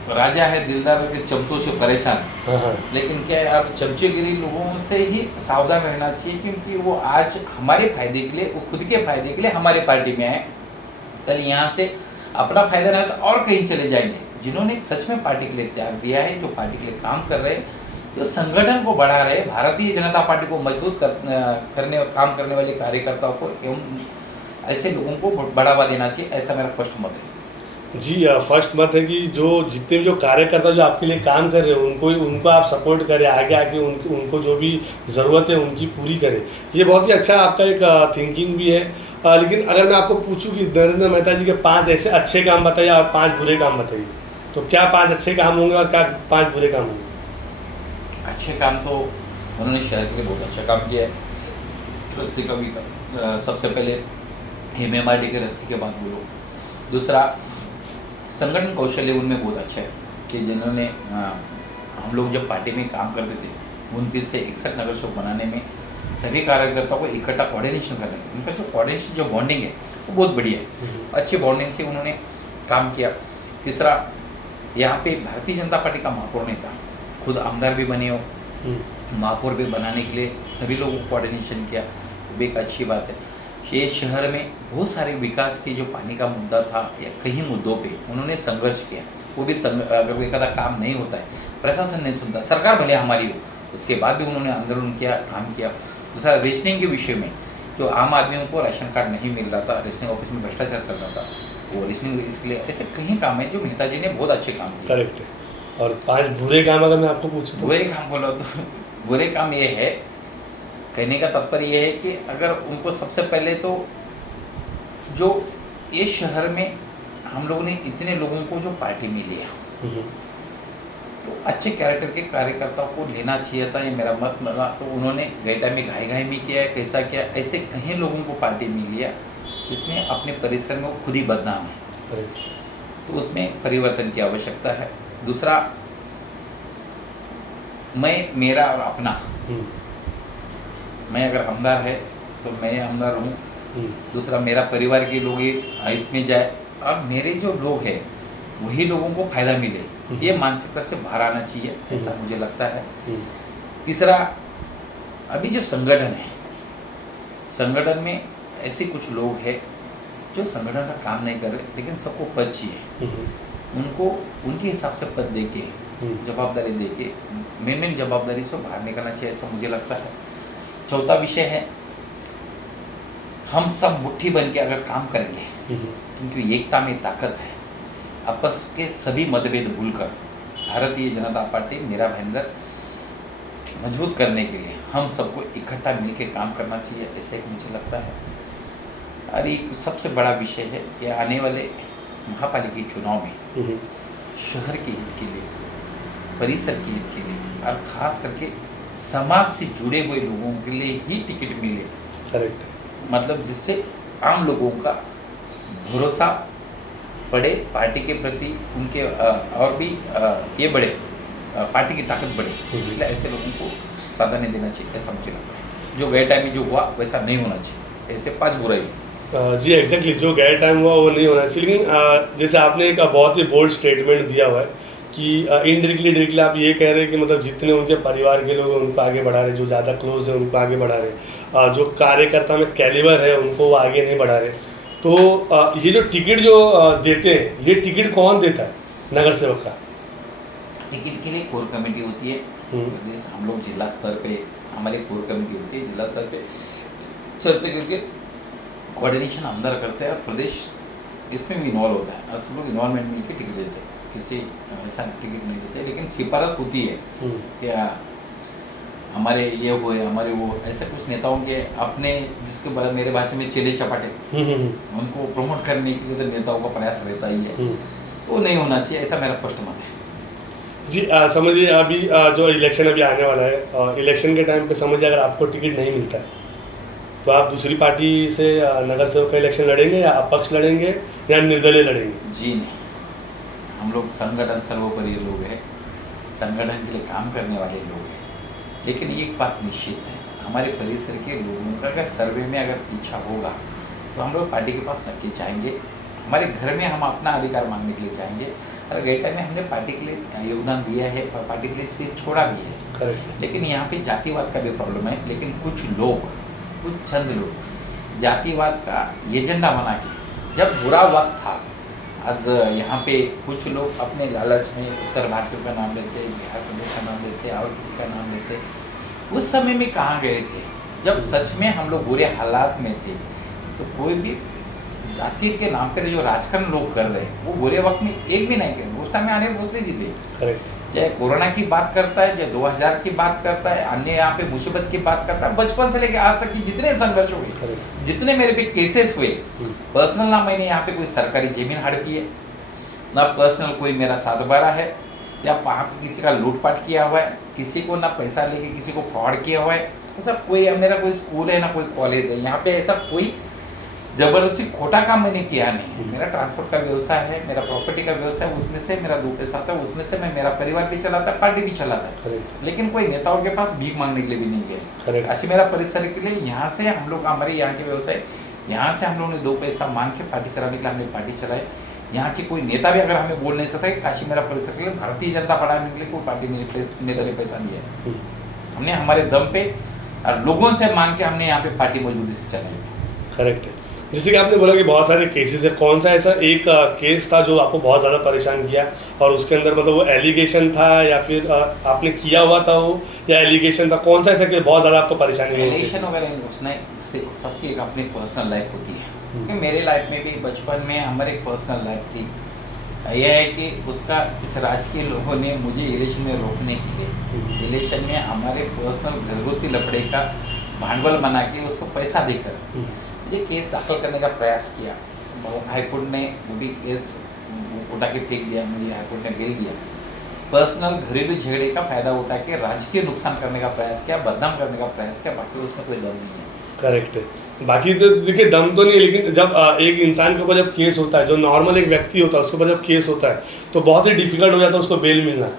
राजा है दिलदार के चमचों से परेशान। लेकिन क्या है, अब चमचेगिरी लोगों से ही सावधान रहना चाहिए, क्योंकि वो आज हमारे फायदे के लिए, वो खुद के फायदे के लिए हमारे पार्टी में आए, कल यहाँ से अपना फायदा ना हो तो और कहीं चले जाएंगे। जिन्होंने सच में पार्टी के लिए त्याग दिया है, जो पार्टी के लिए काम कर रहे हैं, जो संगठन को बढ़ा रहे हैं, भारतीय जनता पार्टी को मजबूत काम करने वाले कार्यकर्ताओं को एवं ऐसे लोगों को बढ़ावा देना चाहिए। ऐसा मेरा फर्स्ट मत है। जी, फर्स्ट मत है कि जो जितने भी जो कार्यकर्ता जो आपके लिए काम कर रहे हैं उनको आप सपोर्ट करें, आगे आके उनको जो भी ज़रूरत है उनकी पूरी करें। ये बहुत ही अच्छा आपका एक थिंकिंग भी है। लेकिन अगर मैं आपको पूछूं कि नरेंद्र मेहता जी के 5 ऐसे अच्छे काम बताइए और 5 बुरे काम बताइए, तो क्या 5 अच्छे काम होंगे और क्या 5 बुरे काम होंगे? अच्छे काम तो उन्होंने शहर के लिए बहुत अच्छा काम किया है। रस्ते का भी सबसे पहले MMRD के रस्ते के बाद बोलो। दूसरा, संगठन कौशल्य उनमें बहुत अच्छा है कि जिन्होंने हम लोग जब पार्टी में काम करते थे 29 से 61 नगर शोक बनाने में सभी कार्यकर्ताओं को इकट्ठा कोऑर्डिनेशन करने, उनका जो कोऑर्डिनेशन जो बॉन्डिंग है वो बहुत बढ़िया है। अच्छी बॉन्डिंग से उन्होंने काम किया। तीसरा, यहाँ पे भारतीय जनता पार्टी का महापौर नेता, खुद आमदार भी बने हो, महापौर भी बनाने के लिए सभी लोगों को कोऑर्डिनेशन किया, वो भी एक अच्छी बात है। ये शहर में बहुत सारे विकास के जो पानी का मुद्दा था या कई मुद्दों पे उन्होंने संघर्ष किया। वो भी अगर एक आधा काम नहीं होता है, प्रशासन नहीं सुनता, सरकार भले हमारी हो, उसके बाद भी उन्होंने आंदोलन किया, काम किया। दूसरा, रेशनिंग के विषय में जो आम आदमियों को राशन कार्ड नहीं मिल रहा था, रेशनिंग ऑफिस में भ्रष्टाचार चल रहा था, वो रेशनिंग, इसके लिए ऐसे कई काम हैं जो मेहता जी ने बहुत अच्छे काम किए। करेक्ट है। और 5 बुरे काम अगर मैं आपको पूछूं तो? बुरे काम बोलो तो बुरे काम ये है, कहने का तात्पर्य ये है कि अगर उनको सबसे पहले तो जो इस शहर में हम लोगों ने इतने लोगों को जो पार्टी में लिया, तो अच्छे कैरेक्टर के कार्यकर्ताओं को लेना चाहिए था, ये मेरा मत लगा। तो उन्होंने गए टाइम में घाई में किया है, कैसा किया, ऐसे कहीं लोगों को पार्टी में लिया जिसमें अपने परिसर में वो खुद ही बदनाम है। तो उसमें परिवर्तन की आवश्यकता है। दूसरा, मैं मेरा और अपना, मैं अगर हमदार है तो मैं हमदार हूँ, दूसरा मेरा परिवार के लोग इसमें जाए और मेरे जो लोग हैं वही लोगों को फायदा मिले, ये मानसिकता से बाहर आना चाहिए, ऐसा मुझे लगता है। तीसरा, अभी जो संगठन है, संगठन में ऐसे कुछ लोग हैं जो संगठन का काम नहीं कर रहे लेकिन सबको पद चाहिए, उनको उनके हिसाब से पद दे के, जवाबदारी दे के मेन जवाबदारी से बाहर निकलना चाहिए, ऐसा मुझे लगता है। चौथा विषय है, हम सब मुट्ठी बन के अगर काम करेंगे, क्योंकि एकता में ताकत है, आपस के सभी मतभेद भूलकर भारतीय जनता पार्टी मेरा भाईंदर मजबूत करने के लिए हम सबको इकट्ठा मिलकर काम करना चाहिए, ऐसा एक मुझे लगता है। और एक सबसे बड़ा विषय है, ये आने वाले महापालिका चुनाव में शहर के हित के लिए, परिसर के हित के लिए और ख़ास करके समाज से जुड़े हुए लोगों के लिए ही टिकट मिले। करेक्ट। मतलब जिससे आम लोगों का भरोसा बढ़े पार्टी के प्रति, उनके और भी ये बढ़े, पार्टी की ताकत बढ़े, इसलिए ऐसे लोगों को प्राधान्य देना चाहिए, ऐसा मुझे लगता है। जो गए टाइम में जो हुआ वैसा नहीं होना चाहिए, ऐसे 5 बुराई। जी एग्जैक्टली, जो गैर टाइम हुआ वो नहीं होना चाहिए, लेकिन जैसे आपने एक बहुत ही बोल्ड स्टेटमेंट दिया हुआ है कि इनडायरेक्टली आप ये कह रहे हैं कि मतलब जितने उनके परिवार के लोग हैं उनको आगे बढ़ा रहे, जो ज़्यादा क्लोज है उनको आगे बढ़ा रहे, जो कार्यकर्ता में कैलिबर है उनको वो आगे नहीं बढ़ा रहे। तो ये जो टिकट जो देते हैं, ये टिकट कौन देता है नगर सेवक का? टिकट के लिए कोर कमेटी होती है प्रदेश, हम लोग जिला स्तर पे हमारी कोर कमेटी होती है, जिला स्तर पे करके कोऑर्डिनेशन अंदर करते हैं और प्रदेश इसमें भी इन्वॉल्व होता है और सब लोग इन्वॉल्वमेंट मिलकर टिकट देते हैं, किसी ऐसा टिकट नहीं देते, लेकिन सिफारिश होती है क्या हमारे ये हुए हमारे वो, ऐसे कुछ नेताओं के अपने जिसके बारे मेरे भाषा में चेले चपाटे, उनको प्रमोट करने के लिए तो नेताओं का प्रयास रहता ही है, वो नहीं होना चाहिए, ऐसा मेरा स्पष्ट मत है। जी समझिए, अभी जो इलेक्शन अभी आने वाला है, इलेक्शन के टाइम पे समझिए अगर आपको टिकट नहीं मिलता है तो आप दूसरी पार्टी से नगर सेवक का इलेक्शन लड़ेंगे या अपक्ष लड़ेंगे या निर्दलीय लड़ेंगे? जी नहीं, हम लोग संगठन सर्वोपरि लोग हैं, संगठन के लिए काम करने वाले लोग हैं, लेकिन एक बात निश्चित है, हमारे परिसर के लोगों का अगर सर्वे में अगर इच्छा होगा तो हम लोग पार्टी के पास नक्की जाएंगे, हमारे घर में हम अपना अधिकार मांगने के लिए जाएंगे। और गए टाइम में हमने पार्टी के लिए योगदान दिया है और पार्टी के लिए सीट छोड़ा भी है। करेक्ट। लेकिन यहाँ पे जातिवाद का भी प्रॉब्लम है, लेकिन कुछ लोग, कुछ चंद लोग जातिवाद का एजेंडा बना के, जब बुरा वक्त था, आज यहाँ पे कुछ लोग अपने लालच में उत्तर भारतीय का नाम लेते, बिहार प्रदेश का नाम लेते और किसी का नाम लेते, उस समय में कहाँ गए थे जब सच में हम लोग बुरे हालात में थे। तो कोई भी जाति के नाम पर जो राजकारण लोग कर रहे हैं वो बुरे वक्त में एक भी नहीं करे, उस टाइम में आने भोसले जी थे, चाहे कोरोना की बात करता है, चाहे 2000 की बात करता है, अन्य यहाँ पे मुसीबत की बात करता है, बचपन से लेकर आज तक की जितने संघर्ष हुए, जितने मेरे पे केसेस हुए, पर्सनल ना मैंने यहाँ पे कोई सरकारी जमीन हड़पी है, ना पर्सनल कोई मेरा सातबारा है, या वहाँ पे किसी का लूटपाट किया हुआ है, किसी को ना पैसा लेके किसी को फ्रॉड किया हुआ है, ऐसा कोई मेरा कोई स्कूल है ना कोई कॉलेज है, यहाँ पे ऐसा कोई जबरदस्ती खोटा काम मैंने किया नहीं है। मेरा ट्रांसपोर्ट का व्यवसाय है, मेरा प्रॉपर्टी का व्यवसाय, उसमें से मेरा 2 पैसा आता है, उसमें से मैं मेरा परिवार भी चलाता है, पार्टी भी चलाता है, लेकिन कोई नेताओं के पास भीख मांगने के लिए भी नहीं गए। काशी मेरा परिसर के लिए यहाँ से हम लोग, हमारे यहाँ के व्यवसाय, यहाँ से हम लोगों ने 2 पैसा मांग के पार्टी चलाने के लिए हमने पार्टी चलाई। यहाँ के कोई नेता भी अगर हमें बोल नहीं सकता कि काशी मेरा परिसर के लिए भारतीय जनता पार्टी के लिए कोई पार्टी नेता ने पैसा दिया है, हमने हमारे दम पे और लोगों से मांग के हमने यहाँ पे पार्टी मजबूती से चलाई। करेक्ट है। जैसे कि आपने बोला कि बहुत सारे केसेस है, कौन सा ऐसा एक केस था जो आपको बहुत ज़्यादा परेशान किया और उसके अंदर मतलब वो एलिगेशन था या फिर आपने किया हुआ था वो, या एलिगेशन था, कौन सा ऐसा केस बहुत ज़्यादा आपको परेशानी हुई? एलिगेशन वगैरह कुछ नहीं, सबकी एक अपनी पर्सनल लाइफ होती है, क्योंकि मेरे लाइफ में भी बचपन में हमारी एक पर्सनल लाइफ थी। यह है कि उसका कुछ राजकीय लोगों ने मुझे इलेक्शन में रोकने के लिए, इलेक्शन में हमारे पर्सनल घरगुती लफड़े का भांडवल बना के उसको पैसा देकर मुझे केस दाखिल करने का प्रयास किया। हाईकोर्ट ने वो भी केस उठा के फेंक दिया, मुझे हाईकोर्ट ने बेल दिया। पर्सनल घरेलू झगड़े का फायदा होता है कि राजकीय नुकसान करने का प्रयास किया, बदनाम करने का प्रयास किया, बाकी उसमें कोई दम नहीं है। करेक्ट है। बाकी तो देखिए दम तो नहीं है, लेकिन जब एक इंसान के ऊपर जब केस होता है, जो नॉर्मल एक व्यक्ति होता है उसके ऊपर जब केस होता है तो बहुत ही डिफिकल्ट हो जाता है उसको बेल मिलना।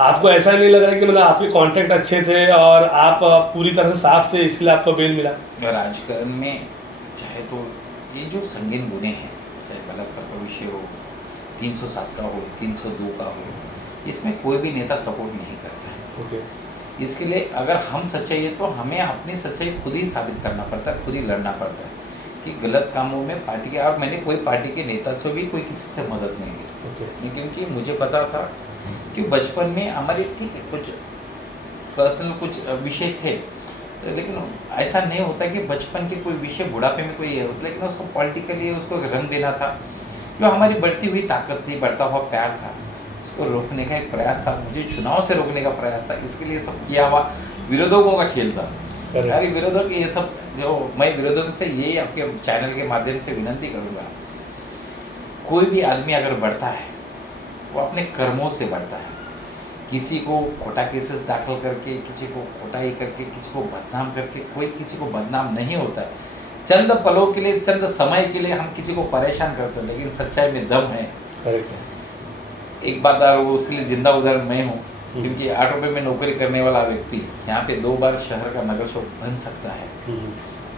आपको ऐसा नहीं लग रहा है कि मतलब आपके कॉन्टैक्ट अच्छे थे और आप पूरी तरह से साफ थे इसलिए आपको बेल मिला? राजकारण में चाहे तो ये जो संगीन गुने हैं, चाहे बलात्कार का विषय हो, 307 का हो, 302 का हो, इसमें कोई भी नेता सपोर्ट नहीं करता है। ओके। इसके लिए अगर हम सच्चाई है तो हमें अपनी सच्चाई खुद ही साबित करना पड़ता है, खुद ही लड़ना पड़ता है कि गलत कामों में पार्टी के, और मैंने कोई पार्टी के नेता से भी कोई किसी से मदद नहीं ली। ओके। क्योंकि मुझे पता था कि बचपन में हमारे ठीक है कुछ पर्सनल कुछ विषय थे, लेकिन ऐसा नहीं होता कि बचपन के कोई विषय बुढ़ापे में कोई है, लेकिन उसको पॉलिटिकली उसको एक रंग देना था। जो हमारी बढ़ती हुई ताकत थी, बढ़ता हुआ प्यार था, उसको रोकने का एक प्रयास था, मुझे चुनाव से रोकने का प्रयास था। इसके लिए सब किया हुआ विरोधकों का खेल था। अरे विरोधक ये सब जो, मैं विरोधकों से ये आपके चैनल के माध्यम से विनती करूँगा, कोई भी आदमी अगर बढ़ता है वो अपने कर्मों से बढ़ता है। किसी को खोटा केसेस दाखिल करके, किसी को खोटाई करके, किसी को बदनाम करके कोई किसी को बदनाम नहीं होता है। चंद पलों के लिए, चंद समय के लिए हम किसी को परेशान करते हैं, लेकिन सच्चाई में दम है। एक बात और वो उसके लिए जिंदा उदाहरण मैं हूँ, क्योंकि 8 रुपये में नौकरी करने वाला व्यक्ति यहाँ पे 2 बार शहर का नगर सेवक बन सकता है।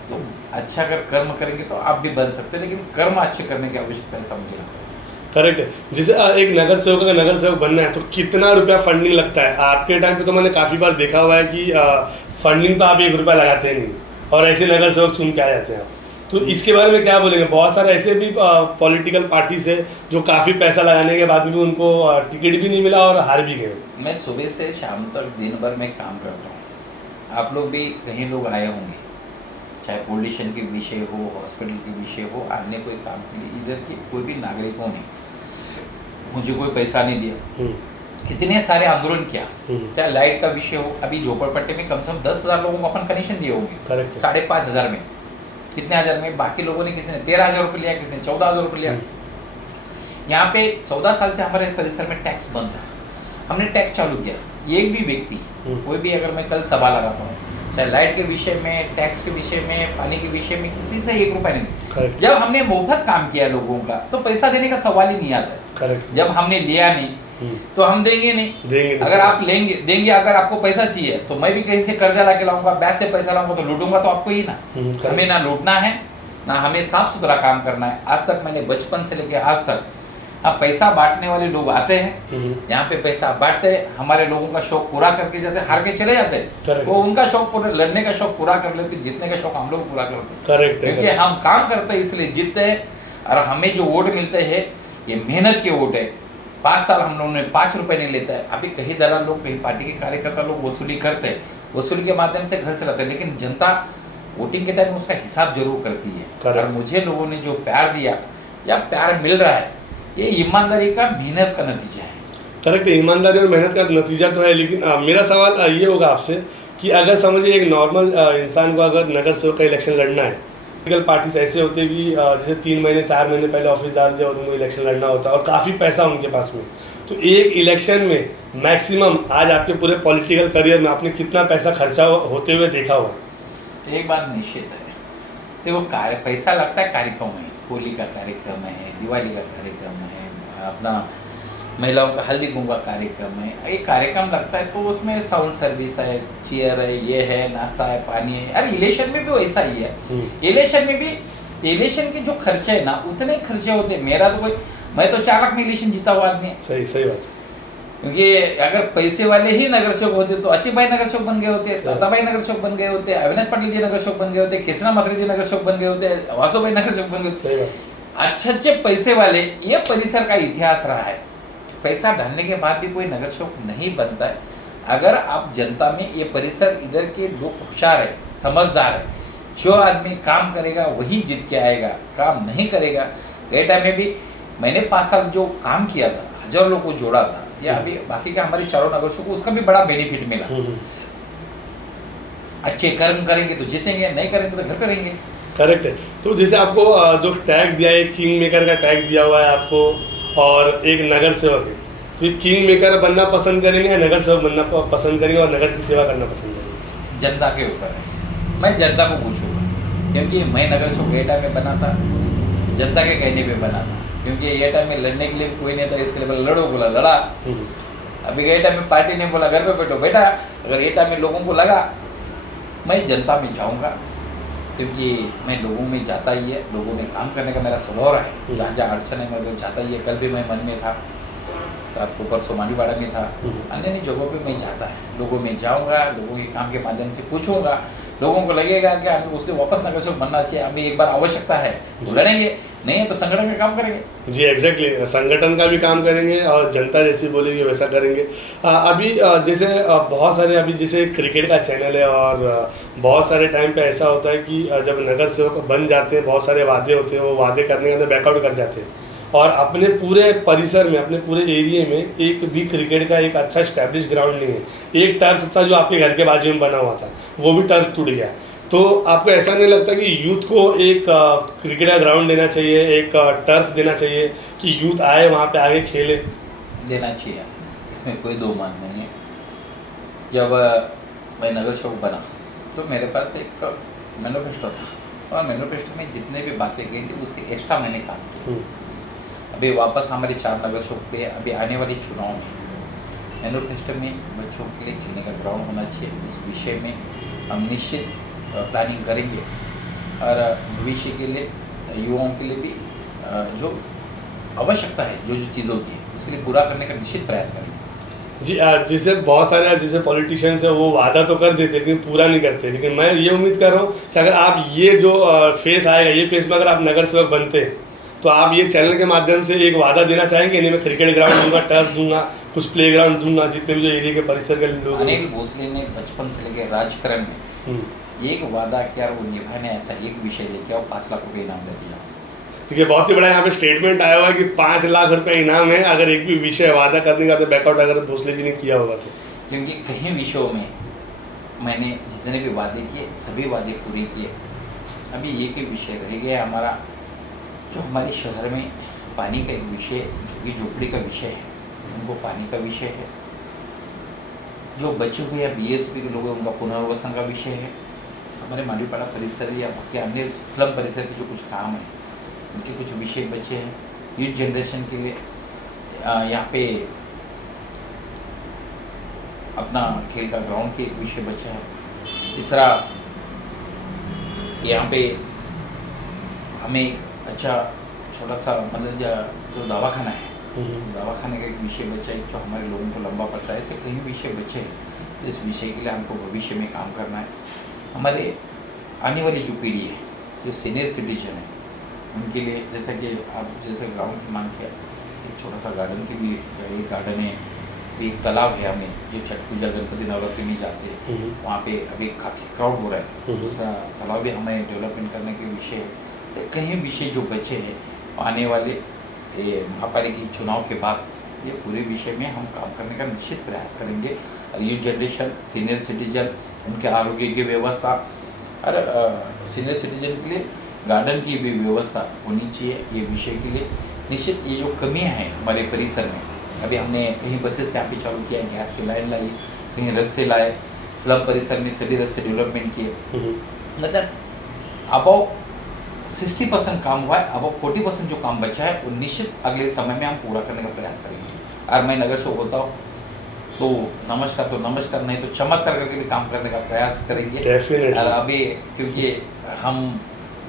तो अच्छा अगर कर्म करेंगे तो आप भी बन सकते हैं, लेकिन कर्म अच्छे करने की आवश्यकता है, ऐसा मुझे लगता है। करेक्ट है। जैसे एक नगर सेवक का नगर सेवक बनना है तो कितना रुपया फंडिंग लगता है? आपके टाइम पे तो मैंने काफ़ी बार देखा हुआ है कि फंडिंग तो आप 1 रुपया लगाते नहीं और ऐसे नगर सेवक चुन के आ जाते हैं। तो इसके बारे में क्या बोलेंगे? बहुत सारे ऐसे भी पॉलिटिकल पार्टीज है जो काफ़ी पैसा लगाने के बाद भी उनको टिकट भी नहीं मिला और हार भी गए। मैं सुबह से शाम तक दिन भर में काम करता हूँ। आप लोग भी कहीं लोग आए होंगे, चाहे पोल्यूशन के विषय हो, हॉस्पिटल के विषय हो, अन्य कोई काम के लिए, इधर के कोई भी नागरिकों ने मुझे कोई पैसा नहीं दिया। इतने सारे आंदोलन किया, चाहे लाइट का विषय हो, अभी झोपड़पट्टी में कम से कम 10,000 लोगों को अपन कनेक्शन दिए होंगे, 5,500 में, कितने हज़ार में, बाकी लोगों ने, किसी ने 13,000 रुपये लिया, किसी ने 14,000 रुपये लिया। यहाँ पे 14 साल से हमारे परिसर में टैक्स बंद था, हमने टैक्स चालू किया। एक भी व्यक्ति, कोई भी, अगर मैं कल सभा लगाता हूँ, चाहे लाइट के विषय में, टैक्स के विषय में, पानी के विषय में, किसी से 1 रुपया नहीं। जब हमने मुफ्त काम किया लोगों का तो पैसा देने का सवाल ही नहीं आता है। जब हमने लिया नहीं तो हम देंगे नहीं। अगर आप देंगे, अगर आपको पैसा चाहिए तो मैं भी कहीं से कर्जा ला के लाऊंगा, ब्याज से पैसा लाऊंगा, तो लूटूंगा तो आपको ही ना। हमें ना लूटना है, ना हमें साफ सुथरा काम करना है। आज तक मैंने बचपन से लेकर आज तक, अब पैसा बांटने वाले लोग आते हैं, यहाँ पे पैसा बांटते हैं, हमारे लोगों का शौक पूरा करके जाते हैं, हार के चले जाते हैं। वो उनका शौक पूरा, लड़ने का शौक पूरा कर लेते, जीतने का शौक हम लोग पूरा करते हैं। क्योंकि हम काम करते हैं इसलिए जीतते हैं। और हमें जो वोट मिलते हैं ये मेहनत के वोट है। 5 साल हम लोगों ने 5 रुपये नहीं लेता है। अभी कहीं दलाल लोग, कहीं पार्टी के कार्यकर्ता लोग वसूली करते हैं, वसूली के माध्यम से घर चलाते हैं, लेकिन जनता वोटिंग के टाइम उसका हिसाब जरूर करती है। और मुझे लोगों ने जो प्यार दिया या प्यार मिल रहा है, ये ईमानदारी का, मेहनत का नतीजा है। करेक्ट है, ईमानदारी और मेहनत का नतीजा तो है। लेकिन मेरा सवाल ये होगा आपसे कि अगर समझिए एक नॉर्मल इंसान को अगर नगर सेवक का इलेक्शन लड़ना है, पॉलिटिकल पार्टीज ऐसे होते हैं कि जैसे 3 महीने 4 महीने पहले ऑफिस डाल दिया और उनको इलेक्शन लड़ना होता है और काफ़ी पैसा उनके पास में, तो एक इलेक्शन में मैक्सिमम आज आपके पूरे पॉलिटिकल करियर में आपने कितना पैसा खर्चा होते हुए देखा हुआ? एक बात निश्चित है, देखो पैसा लगता है कार्यक्रम में, होली का कार्यक्रम है, दिवाली का कार्यक्रम है, अपना महिलाओं का हल्दी कुंकू का कार्यक्रम है, ये कार्यक्रम लगता है तो उसमें साउंड सर्विस है, चेयर है, ये है, नाश्ता है, पानी है। अरे इलेक्शन में भी वैसा ही है। इलेक्शन में भी, इलेक्शन के जो खर्चे है ना, उतने ही खर्चे होते हैं। मेरा तो कोई, मैं तो 4 लाख में इलेक्शन जीता हुआ आदमी है। सही बात। क्योंकि अगर पैसे वाले ही नगर सेवक होते तो असीफ भाई नगर सेवक बन गए होते, दादा भाई नगर सेवक बन गए होते, अविनाश पाटिल जी नगर सेवक बन गए होते, केसरा माथुर जी नगर सेवक बन गए होते, वासु भाई नगर सेवक बन गए होते। अच्छे पैसे वाले, ये परिसर का इतिहास रहा है। पैसा डालने के बाद भी कोई नगर सेवक नहीं बनता है। अगर आप जनता में, ये परिसर इधर के लोग होशियार है, समझदार है, जो आदमी काम करेगा वही जीत के आएगा, काम नहीं करेगा। गए टाइम में भी मैंने 5 साल जो काम किया था, 1000 लोग को जोड़ा था, या अभी बाकी का हमारे चारों नगर सेवक को उसका भी बड़ा बेनिफिट मिला। अच्छे कर्म करेंगे तो जीतेंगे, नहीं करेंगे तो घर पे रहेंगे। करेक्ट है। तो जैसे आपको जो टैग दिया है, किंग मेकर का टैग दिया हुआ है आपको, और एक नगर सेवक है, तो ये किंग मेकर बनना पसंद करेंगे या नगर सेवक बनना पसंद करेंगे और नगर की सेवा करना पसंद करेंगे? जनता के ऊपर है, मैं जनता को पूछूंगा, क्योंकि मैं नगर सेवक ये टाइम में बना था, जनता के कहने पे बना था, क्योंकि ये टाइम में लड़ने के लिए कोई नहीं था, इसके लिए बोला लड़ो, बोला लड़ा। अभी ये टाइम में पार्टी ने बोला घर पे बैठो, बैठा। अगर ये टाइम में लोगों को लगा मैं जनता में जाऊंगा, क्योंकि मैं लोगों में जाता ही है, लोगों में काम करने का मेरा स्वभाव है, जहाँ जहाँ अड़चन है मैं तो जाता ही है। कल भी मैं मन में था, रात को परसों मालीवाड़ा में था, अन्य अन्य जगहों पे मैं जाता है, लोगों में जाऊंगा, लोगों के काम के माध्यम से पूछूंगा, लोगों को लगेगा कि हमें उसके वापस नगर सेवक बनना चाहिए, हमें एक बार आवश्यकता है तो लड़ेंगे, नहीं है तो संगठन का काम करेंगे। जी एग्जैक्टली, संगठन का भी काम करेंगे और जनता जैसी बोलेगी वैसा करेंगे। अभी जैसे बहुत सारे अभी जैसे क्रिकेट का चैनल है और बहुत सारे टाइम पे ऐसा होता है कि जब नगर सेवक बन जाते हैं बहुत सारे वादे होते हैं, वो वादे करने के अंदर बैकआउट कर जाते हैं और अपने पूरे परिसर में, अपने पूरे एरिया में एक भी क्रिकेट का एक अच्छा स्टैब्लिश ग्राउंड नहीं है। एक टर्फ था जो आपके घर के बाजू में बना हुआ था, वो भी टर्फ टूट गया। तो आपको ऐसा नहीं लगता कि यूथ को एक क्रिकेट का ग्राउंड देना चाहिए, एक टर्फ देना चाहिए कि यूथ आए वहाँ पे आगे खेले? देना चाहिए, इसमें कोई दो मत नहीं है। जब मैं नगर सेवक बना तो मेरे पास एक मैनिफेस्टो था और मैनिफेस्टो में जितने भी बातें कही थी उसके एक्स्ट्रा मैंने काम किया। अभी वापस हमारे 4 नगर सेवक पे अभी आने वाले चुनाव में मैनिफेस्टो में बच्चों के लिए खेलने का ग्राउंड होना चाहिए, इस विषय में हम निश्चित प्लानिंग करेंगे और भविष्य के लिए युवाओं के लिए भी जो आवश्यकता है, जो जो चीज़ों की है उसके लिए पूरा करने का निश्चित प्रयास करेंगे। जी जैसे बहुत सारे जैसे पॉलिटिशियंस है वो वादा तो कर देते लेकिन पूरा नहीं करते, लेकिन मैं ये उम्मीद कर रहा हूँ कि अगर आप ये जो फेस आएगा, ये फेस में अगर आप नगर सेवक बनते हैं तो आप ये चैनल के माध्यम से एक वादा देना चाहेंगे, नहीं मैं क्रिकेट ग्राउंड दूंगा, टर्फ दूंगा, कुछ प्ले ग्राउंड दूंगा, जितने भी जो एरिया के परिसर के लोग। अनिल भोसले ने बचपन से लेकर राजकारण में एक वादा किया, वो निभाने ऐसा एक विषय लेके आओ, 5 लाख रुपये इनाम लेके जाओ। देखिए बहुत ही बड़ा यहाँ पे स्टेटमेंट आया हुआ है कि 5 लाख रुपए इनाम है अगर एक भी विषय वादा करने का तो बैकआउट अगर भोसले जी ने किया होगा तो। क्योंकि कई विषयों में मैंने जितने भी वादे किए सभी वादे पूरे किए। अभी एक ही विषय रह गया हमारा, जो हमारे शहर में पानी का एक विषय, झुग्गी झोपड़ी का विषय है, उनको पानी का विषय है। जो बचे हुए या बीएसपी के लोग हैं उनका पुनर्वसन का विषय है। हमारे मालीवाड़ा परिसर या बाकी अन्य स्लम परिसर के जो कुछ काम है उनके कुछ विषय बचे हैं। यूथ जनरेशन के लिए यहाँ पे अपना खेल का ग्राउंड के एक विषय बचा है। तीसरा, यहाँ पे हमें एक अच्छा छोटा सा मतलब जो दवाखाना है, दवाखाने का एक विषय बचा है जो हमारे लोगों को लंबा पड़ता है। ऐसे कई विषय बचे हैं, इस विषय के लिए हमको भविष्य में काम करना है। हमारे आने वाली जो पीढ़ी है, जो सीनियर सिटीजन है, उनके लिए जैसा कि आप जैसे ग्राउंड की मांग किया, एक छोटा सा गार्डन की भी एक गार्डन है, एक तालाब है हमें जो छठ पूजा गणपति नवरात्रि में जाते हैं, वहाँ पे अभी काफ़ी क्राउड हो रहा है। दूसरा तालाब भी हमें डेवलपमेंट करने के विषय है। से कई विषय जो बचे हैं आने वाले महापालिका चुनाव के बाद ये पूरे विषय में हम काम करने का निश्चित प्रयास करेंगे। और यूथ जनरेशन, सीनियर सिटीजन, उनके आरोग्य की व्यवस्था और सीनियर सिटीजन के लिए गार्डन की भी व्यवस्था होनी चाहिए। ये विषय के लिए निश्चित ये जो कमियां हैं हमारे परिसर में, अभी हमने कहीं बसेस यहाँ पे चालू किया, गैस की लाइन लाई, कहीं रास्ते लाए, स्लम परिसर में सभी रास्ते डेवलपमेंट किए। मतलब अबाउ 60% काम हुआ है, अब 40% जो काम बचा है वो निश्चित अगले समय में हम पूरा करने का प्रयास करेंगे। और मैं नगर सेवक होता हूँ तो नमस्कार तो नमस्कार, नहीं तो चमत्कार करके भी काम करने का प्रयास करेंगे। और अभी क्योंकि हम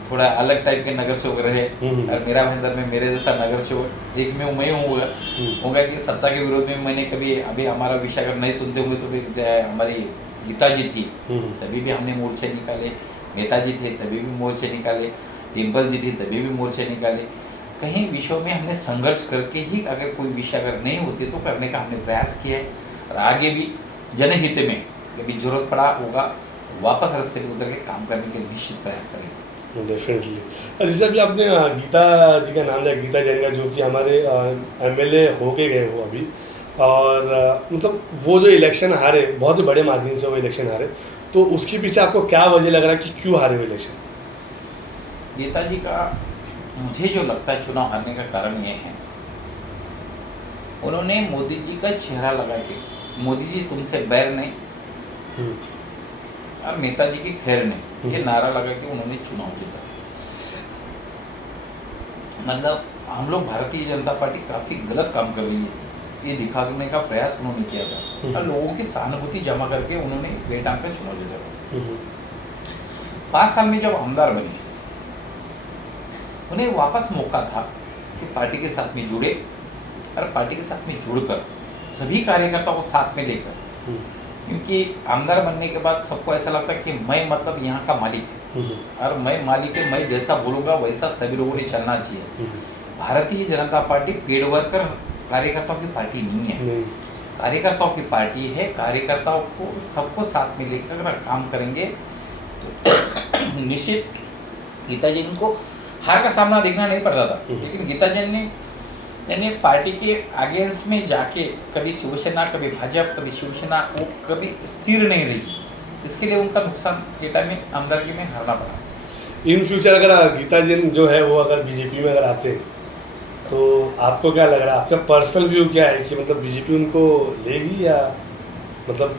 थोड़ा अलग टाइप के नगर सेवक रहे और मेरा भयंदर में मेरे जैसा नगर सेवक एक में मैं होगा कि सत्ता के विरोध में मैंने कभी, अभी हमारा विषय अगर नहीं सुनते होंगे तो भी हमारी गीता जी थी तभी भी हमने मोर्चे निकाले, नेताजी थे तभी भी मोर्चे निकाले, डिम्पल जी थी तभी भी मोर्चे निकाले। कहीं विषयों में हमने संघर्ष करके ही अगर कोई विषय अगर नहीं होती तो करने का हमने प्रयास किया है और आगे भी जनहित में कभी जरूरत पड़ा होगा तो वापस रास्ते पे उतर के काम करने के निश्चित प्रयास करेंगे। डेफिनेटली। जैसे अभी आपने गीता जी का नाम लिया, गीता जैन का, जो कि हमारे एमएलए होके गए वो अभी, और मतलब वो जो इलेक्शन हारे, बहुत ही बड़े मार्जिन से वो इलेक्शन हारे, तो उसके पीछे आपको क्या वजह लग रहा है कि क्यों हारे वो इलेक्शन? गीता जी का मुझे जो लगता है चुनाव हारने का कारण ये है उन्होंने मोदी जी का चेहरा लगा के, मोदी जी तुमसे बैर नहीं हम्म, और नेताजी की खैर नहीं, ये नारा लगा के उन्होंने चुनाव जीता। मतलब हम लोग भारतीय जनता पार्टी काफ़ी गलत काम कर रही है, ये दिखाने का प्रयास उन्होंने किया था और लोगों की सहानुभूति जमा करके उन्होंने बेटाम का चुनाव जीता। 5 साल में जब आमदार बने, उन्हें वापस मौका था कि पार्टी के साथ में जुड़े और पार्टी के साथ में जुड़कर सभी कार्यकर्ताओं को साथ में लेकर, क्योंकि आमदार बनने के बाद सबको ऐसा लगता है कि मैं मतलब यहाँ का मालिक और मैं मालिक है, मैं जैसा बोलूँगा वैसा सभी लोगों ने चलना चाहिए। Bharatiya Janata party paid worker कार्यकर्ताओं की पार्टी नहीं है, कार्यकर्ताओं की पार्टी है। कार्यकर्ताओं को सबको साथ में लेकर अगर काम करेंगे तो निश्चित गीता जैन को हार का सामना देखना नहीं पड़ता था, लेकिन गीता जैन ने यानी पार्टी के अगेंस्ट में जाके कभी शिवसेना, कभी भाजपा, कभी शिवसेना, वो कभी स्थिर नहीं रही। इसके लिए उनका नुकसान डेटा में आमदारगी में हारना पड़ा। इन फ्यूचर अगर गीता जैन जो है वो अगर बीजेपी में अगर आते हैं तो आपको क्या लग रहा है, आपका पर्सनल व्यू क्या है कि मतलब बीजेपी उनको लेगी या मतलब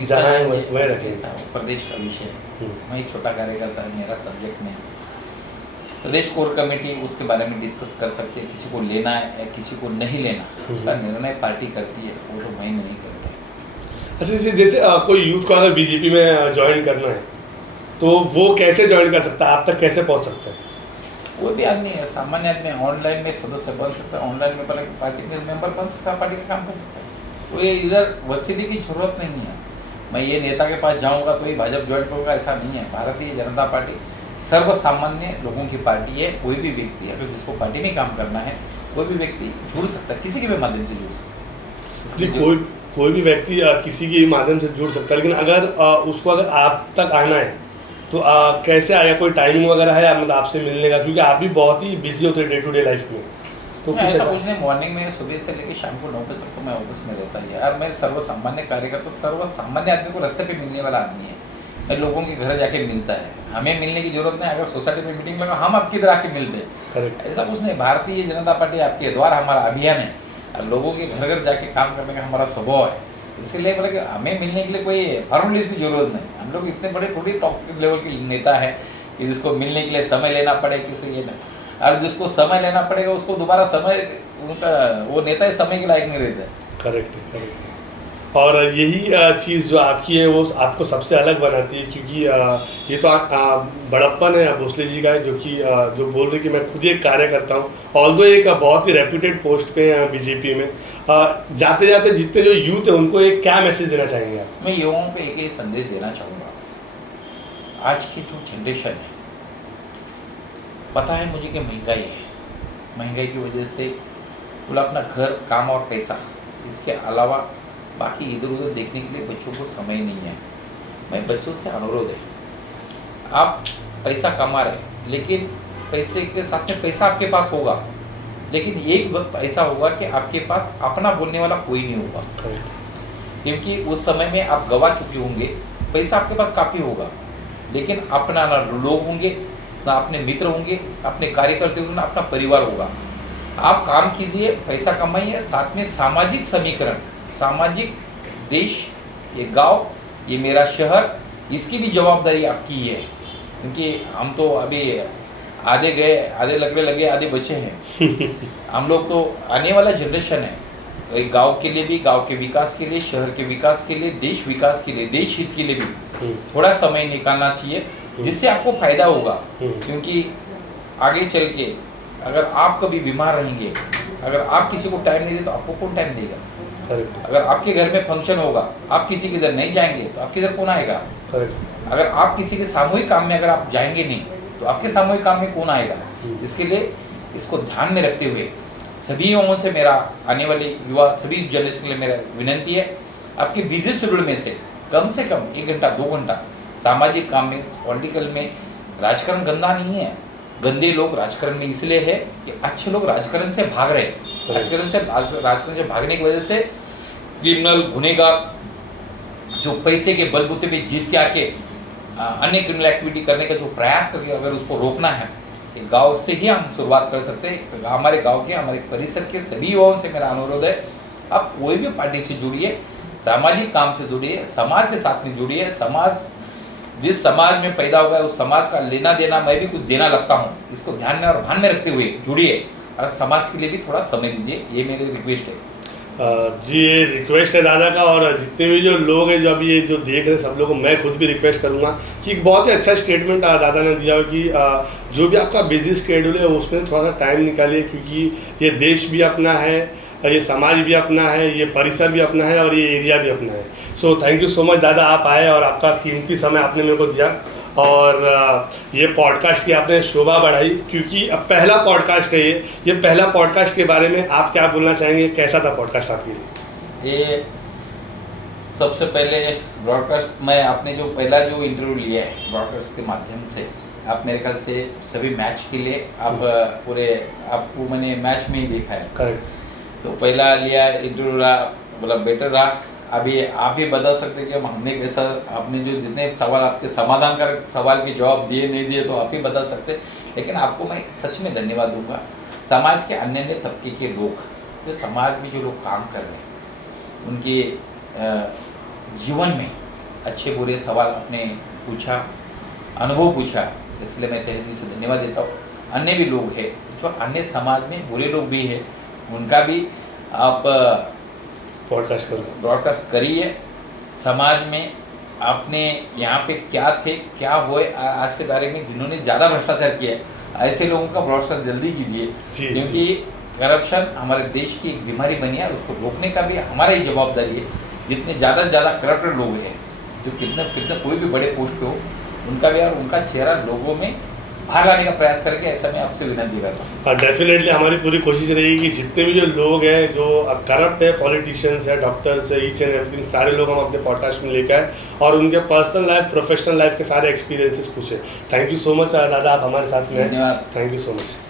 जहाँ है वहीं रखेंगे? प्रदेश का विषय है, मैं एक छोटा कार्यकर्ता है, मेरा सब्जेक्ट नहीं। प्रदेश कोर कमेटी उसके बारे में डिस्कस कर सकती है, किसी को लेना है या किसी को नहीं लेना उसका निर्णय पार्टी करती है, वो तो मैं नहीं करता। अच्छा, जैसे कोई यूथ को अगर बीजेपी में ज्वाइन करना है तो वो कैसे ज्वाइन कर सकता है, आप तक कैसे पहुंच सकता है? कोई भी आदमी है, सामान्य आदमी ऑनलाइन में सदस्य बन सकता है, ऑनलाइन में पहले पार्टी में मेंबर बन सकता है, पार्टी का काम कर सकता है। कोई इधर वसीले की जरूरत नहीं है, मैं ये नेता के पास जाऊंगा तो ही भाजपा ज्वाइन करूँगा, ऐसा नहीं है। भारतीय जनता पार्टी सर्व सामान्य लोगों की पार्टी है। कोई भी व्यक्ति अगर जिसको पार्टी में काम करना है, कोई भी व्यक्ति जुड़ सकता है, किसी के भी माध्यम से जुड़ सकता है जी। कोई भी व्यक्ति किसी के माध्यम से जुड़ सकता है, लेकिन अगर उसको अगर आप तक आना है तो कैसे आएगा? कोई टाइमिंग वगैरह है मतलब आपसे मिलने का? क्योंकि आप भी बहुत ही बिजी होते हैं डे टू डे लाइफ में। तो ऐसा कुछ नहीं, मॉर्निंग में सुबह से लेकर शाम को 9 बजे तक तो मैं ऑफिस में रहता ही है। यार मैं सर्व सामान्य कार्यकर्ता, सर्व सामान्य आदमी को रास्ते पे मिलने वाला आदमी है। मैं लोगों के घर जाके मिलता है, हमें मिलने की जरूरत नहीं। अगर सोसाइटी में मीटिंग लगा, हम आपके इधर आके मिलते हैं, ऐसा कुछ नहीं। भारतीय जनता पार्टी आपके द्वार हमारा अभियान है और लोगों के घर घर जाके काम करने का हमारा स्वभाव है। इसलिए बोला कि हमें मिलने के लिए कोई फॉर्मेलिटीज की जरूरत नहीं। हम लोग इतने बड़े थोड़ी टॉप लेवल के नेता है कि जिसको मिलने के लिए समय लेना पड़े किसी ये नहीं, और जिसको समय लेना पड़ेगा उसको दोबारा समय, उनका वो नेता समय के लायक नहीं रहता। करेक्ट है। और यही चीज़ जो आपकी है वो आपको सबसे अलग बनाती है, क्योंकि ये तो बड़प्पन है भोसले जी का है, जो कि जो बोल रहे कि मैं खुद ही एक कार्य करता हूँ, ऑल्दो एक बहुत ही रेप्यूटेड पोस्ट पे हैं बीजेपी में। जाते जाते जितने जो यूथ है उनको एक क्या मैसेज देना चाहेंगे आप? मैं युवाओं को एक ही संदेश देना चाहूँगा। आज की जो जनरेशन है, पता है मुझे कि महंगाई है, महंगाई की वजह से बोला अपना घर, काम और पैसा, इसके अलावा बाकी इधर उधर देखने के लिए बच्चों को समय नहीं है। मैं बच्चों से अनुरोध है, आप पैसा कमा रहे, लेकिन पैसे के साथ में पैसा आपके पास होगा, लेकिन एक वक्त ऐसा होगा कि आपके पास अपना बोलने वाला कोई नहीं होगा, क्योंकि उस समय में आप गवा चुके होंगे। पैसा आपके पास काफ़ी होगा, लेकिन अपना ना लोग होंगे, ना अपने मित्र होंगे, अपने कार्यकर्ता होंगे, ना अपना परिवार होगा। आप काम कीजिए, पैसा कमाइए, साथ में सामाजिक समीकरण, सामाजिक देश, ये गांव, ये मेरा शहर, इसकी भी जवाबदारी आपकी है। क्योंकि हम तो अभी आधे गए, आधे लगने लगे, आधे बचे हैं। हम लोग तो आने वाला जनरेशन है, तो एक गांव के लिए भी, गांव के विकास के लिए, शहर के विकास के लिए, देश विकास के लिए, देश हित के लिए भी थोड़ा समय निकालना चाहिए, जिससे आपको फायदा होगा। क्योंकि आगे चल के अगर आप कभी बीमार रहेंगे, अगर आप किसी को टाइम नहीं दे तो आपको कौन टाइम देगा? अगर आपके घर में फंक्शन होगा, आप किसी के इधर नहीं जाएंगे तो आपके इधर कौन आएगा? अगर आप किसी के सामूहिक काम में अगर आप जाएंगे नहीं तो आपके सामूहिक काम में कौन आएगा? इसके लिए इसको ध्यान में रखते हुए सभी युवाओं से मेरा, आने वाले युवा सभी जनरेशन के लिए मेरा विनंती है, आपके बिजी शेड्यूल में से कम 1 घंटा 2 घंटा सामाजिक काम में, पॉलिटिकल में। राजकारण गंदा नहीं है, गंदे लोग राजकारण में इसलिए है कि अच्छे लोग राजकारण से भाग रहे हैं। राजकारण से भागने की वजह से क्रिमिनल, गुनहगार जो पैसे के बलबूते पे जीत के आके अन्य क्रिमिनल एक्टिविटी करने का जो प्रयास करके अगर उसको रोकना है, तो गांव से ही हम शुरुआत कर सकते हैं। तो हमारे गांव के, हमारे परिसर के सभी युवाओं से मेरा अनुरोध है आप कोई भी पार्टी से जुड़िए, सामाजिक काम से जुड़िए, समाज के साथ में जुड़िए। समाज जिस समाज में पैदा हुआ है उस समाज का लेना देना, मैं भी कुछ देना लगता हूँ, इसको ध्यान में और भान में रखते हुए जुड़िए और समाज के लिए भी थोड़ा समय दीजिए, ये मेरी रिक्वेस्ट है। जी, ये रिक्वेस्ट है दादा का, और जितने भी जो लोग हैं जो अभी ये जो देख रहे हैं सब लोगों को मैं खुद भी रिक्वेस्ट करूंगा कि एक बहुत ही अच्छा स्टेटमेंट दादा ने दिया कि जो भी आपका बिजी स्केड्यूल है उसमें थोड़ा सा टाइम निकालिए, क्योंकि ये देश भी अपना है, ये समाज भी अपना है, ये परिसर भी अपना है और ये एरिया भी अपना है। So thank you so much दादा, आप आए और आपका कीमती समय आपने मेरे को दिया, और ये पॉडकास्ट की आपने शोभा बढ़ाई, क्योंकि अब पहला पॉडकास्ट है ये पहला पॉडकास्ट के बारे में आप क्या बोलना चाहेंगे, कैसा था पॉडकास्ट आपके लिए? ये सबसे पहले ब्रॉडकास्ट में आपने जो पहला जो इंटरव्यू लिया है ब्रॉडकास्ट के माध्यम से, आप मेरे ख्याल से सभी मैच के लिए आप पूरे आपको मैंने मैच में ही देखा है। करेक्ट। तो पहला लिया इंटरव्यू रहा, बोला बेटर रहा। अभी आप ही बता सकते हैं कि हमने कैसा, आपने जो जितने सवाल आपके समाधान कर सवाल के जवाब दिए नहीं दिए तो आप ही बता सकते, लेकिन आपको मैं सच में धन्यवाद दूंगा। समाज के अन्य अन्य तबके के लोग, जो समाज में जो लोग काम कर रहे हैं, उनके जीवन में अच्छे बुरे सवाल आपने पूछा, अनुभव पूछा, इसलिए मैं तहे दिल से धन्यवाद देता हूँ। अन्य भी लोग हैं जो अन्य समाज में बुरे लोग भी हैं, उनका भी आप ब्रॉडकास्ट करिए। समाज में आपने यहाँ पे क्या थे क्या हुए आज के बारे में, जिन्होंने ज़्यादा भ्रष्टाचार किया है ऐसे लोगों का ब्रॉडकास्ट जल्दी कीजिए, क्योंकि करप्शन हमारे देश की एक बीमारी बनी है और उसको रोकने का भी हमारा ही जवाबदारी है। जितने ज़्यादा से ज़्यादा करप्टेड लोग हैं, जो कितने कोई भी बड़े पोस्ट पे हो, उनका भी और उनका चेहरा लोगों में बाहर लाने का प्रयास करेंगे, ऐसा मैं आपसे विनती करता हूँ। हाँ, डेफिनेटली हमारी पूरी कोशिश रहेगी कि जितने भी जो लोग हैं जो करप्ट है, पॉलिटिशियंस है, डॉक्टर्स है, ईच एंड एवरीथिंग, सारे लोग हम अपने पॉडकास्ट में लेकर आए और उनके पर्सनल लाइफ, प्रोफेशनल लाइफ के सारे एक्सपीरियंसेस पूछे। थैंक यू सो मच दादा, आप हमारे साथ में। धन्यवाद। Thank you so much.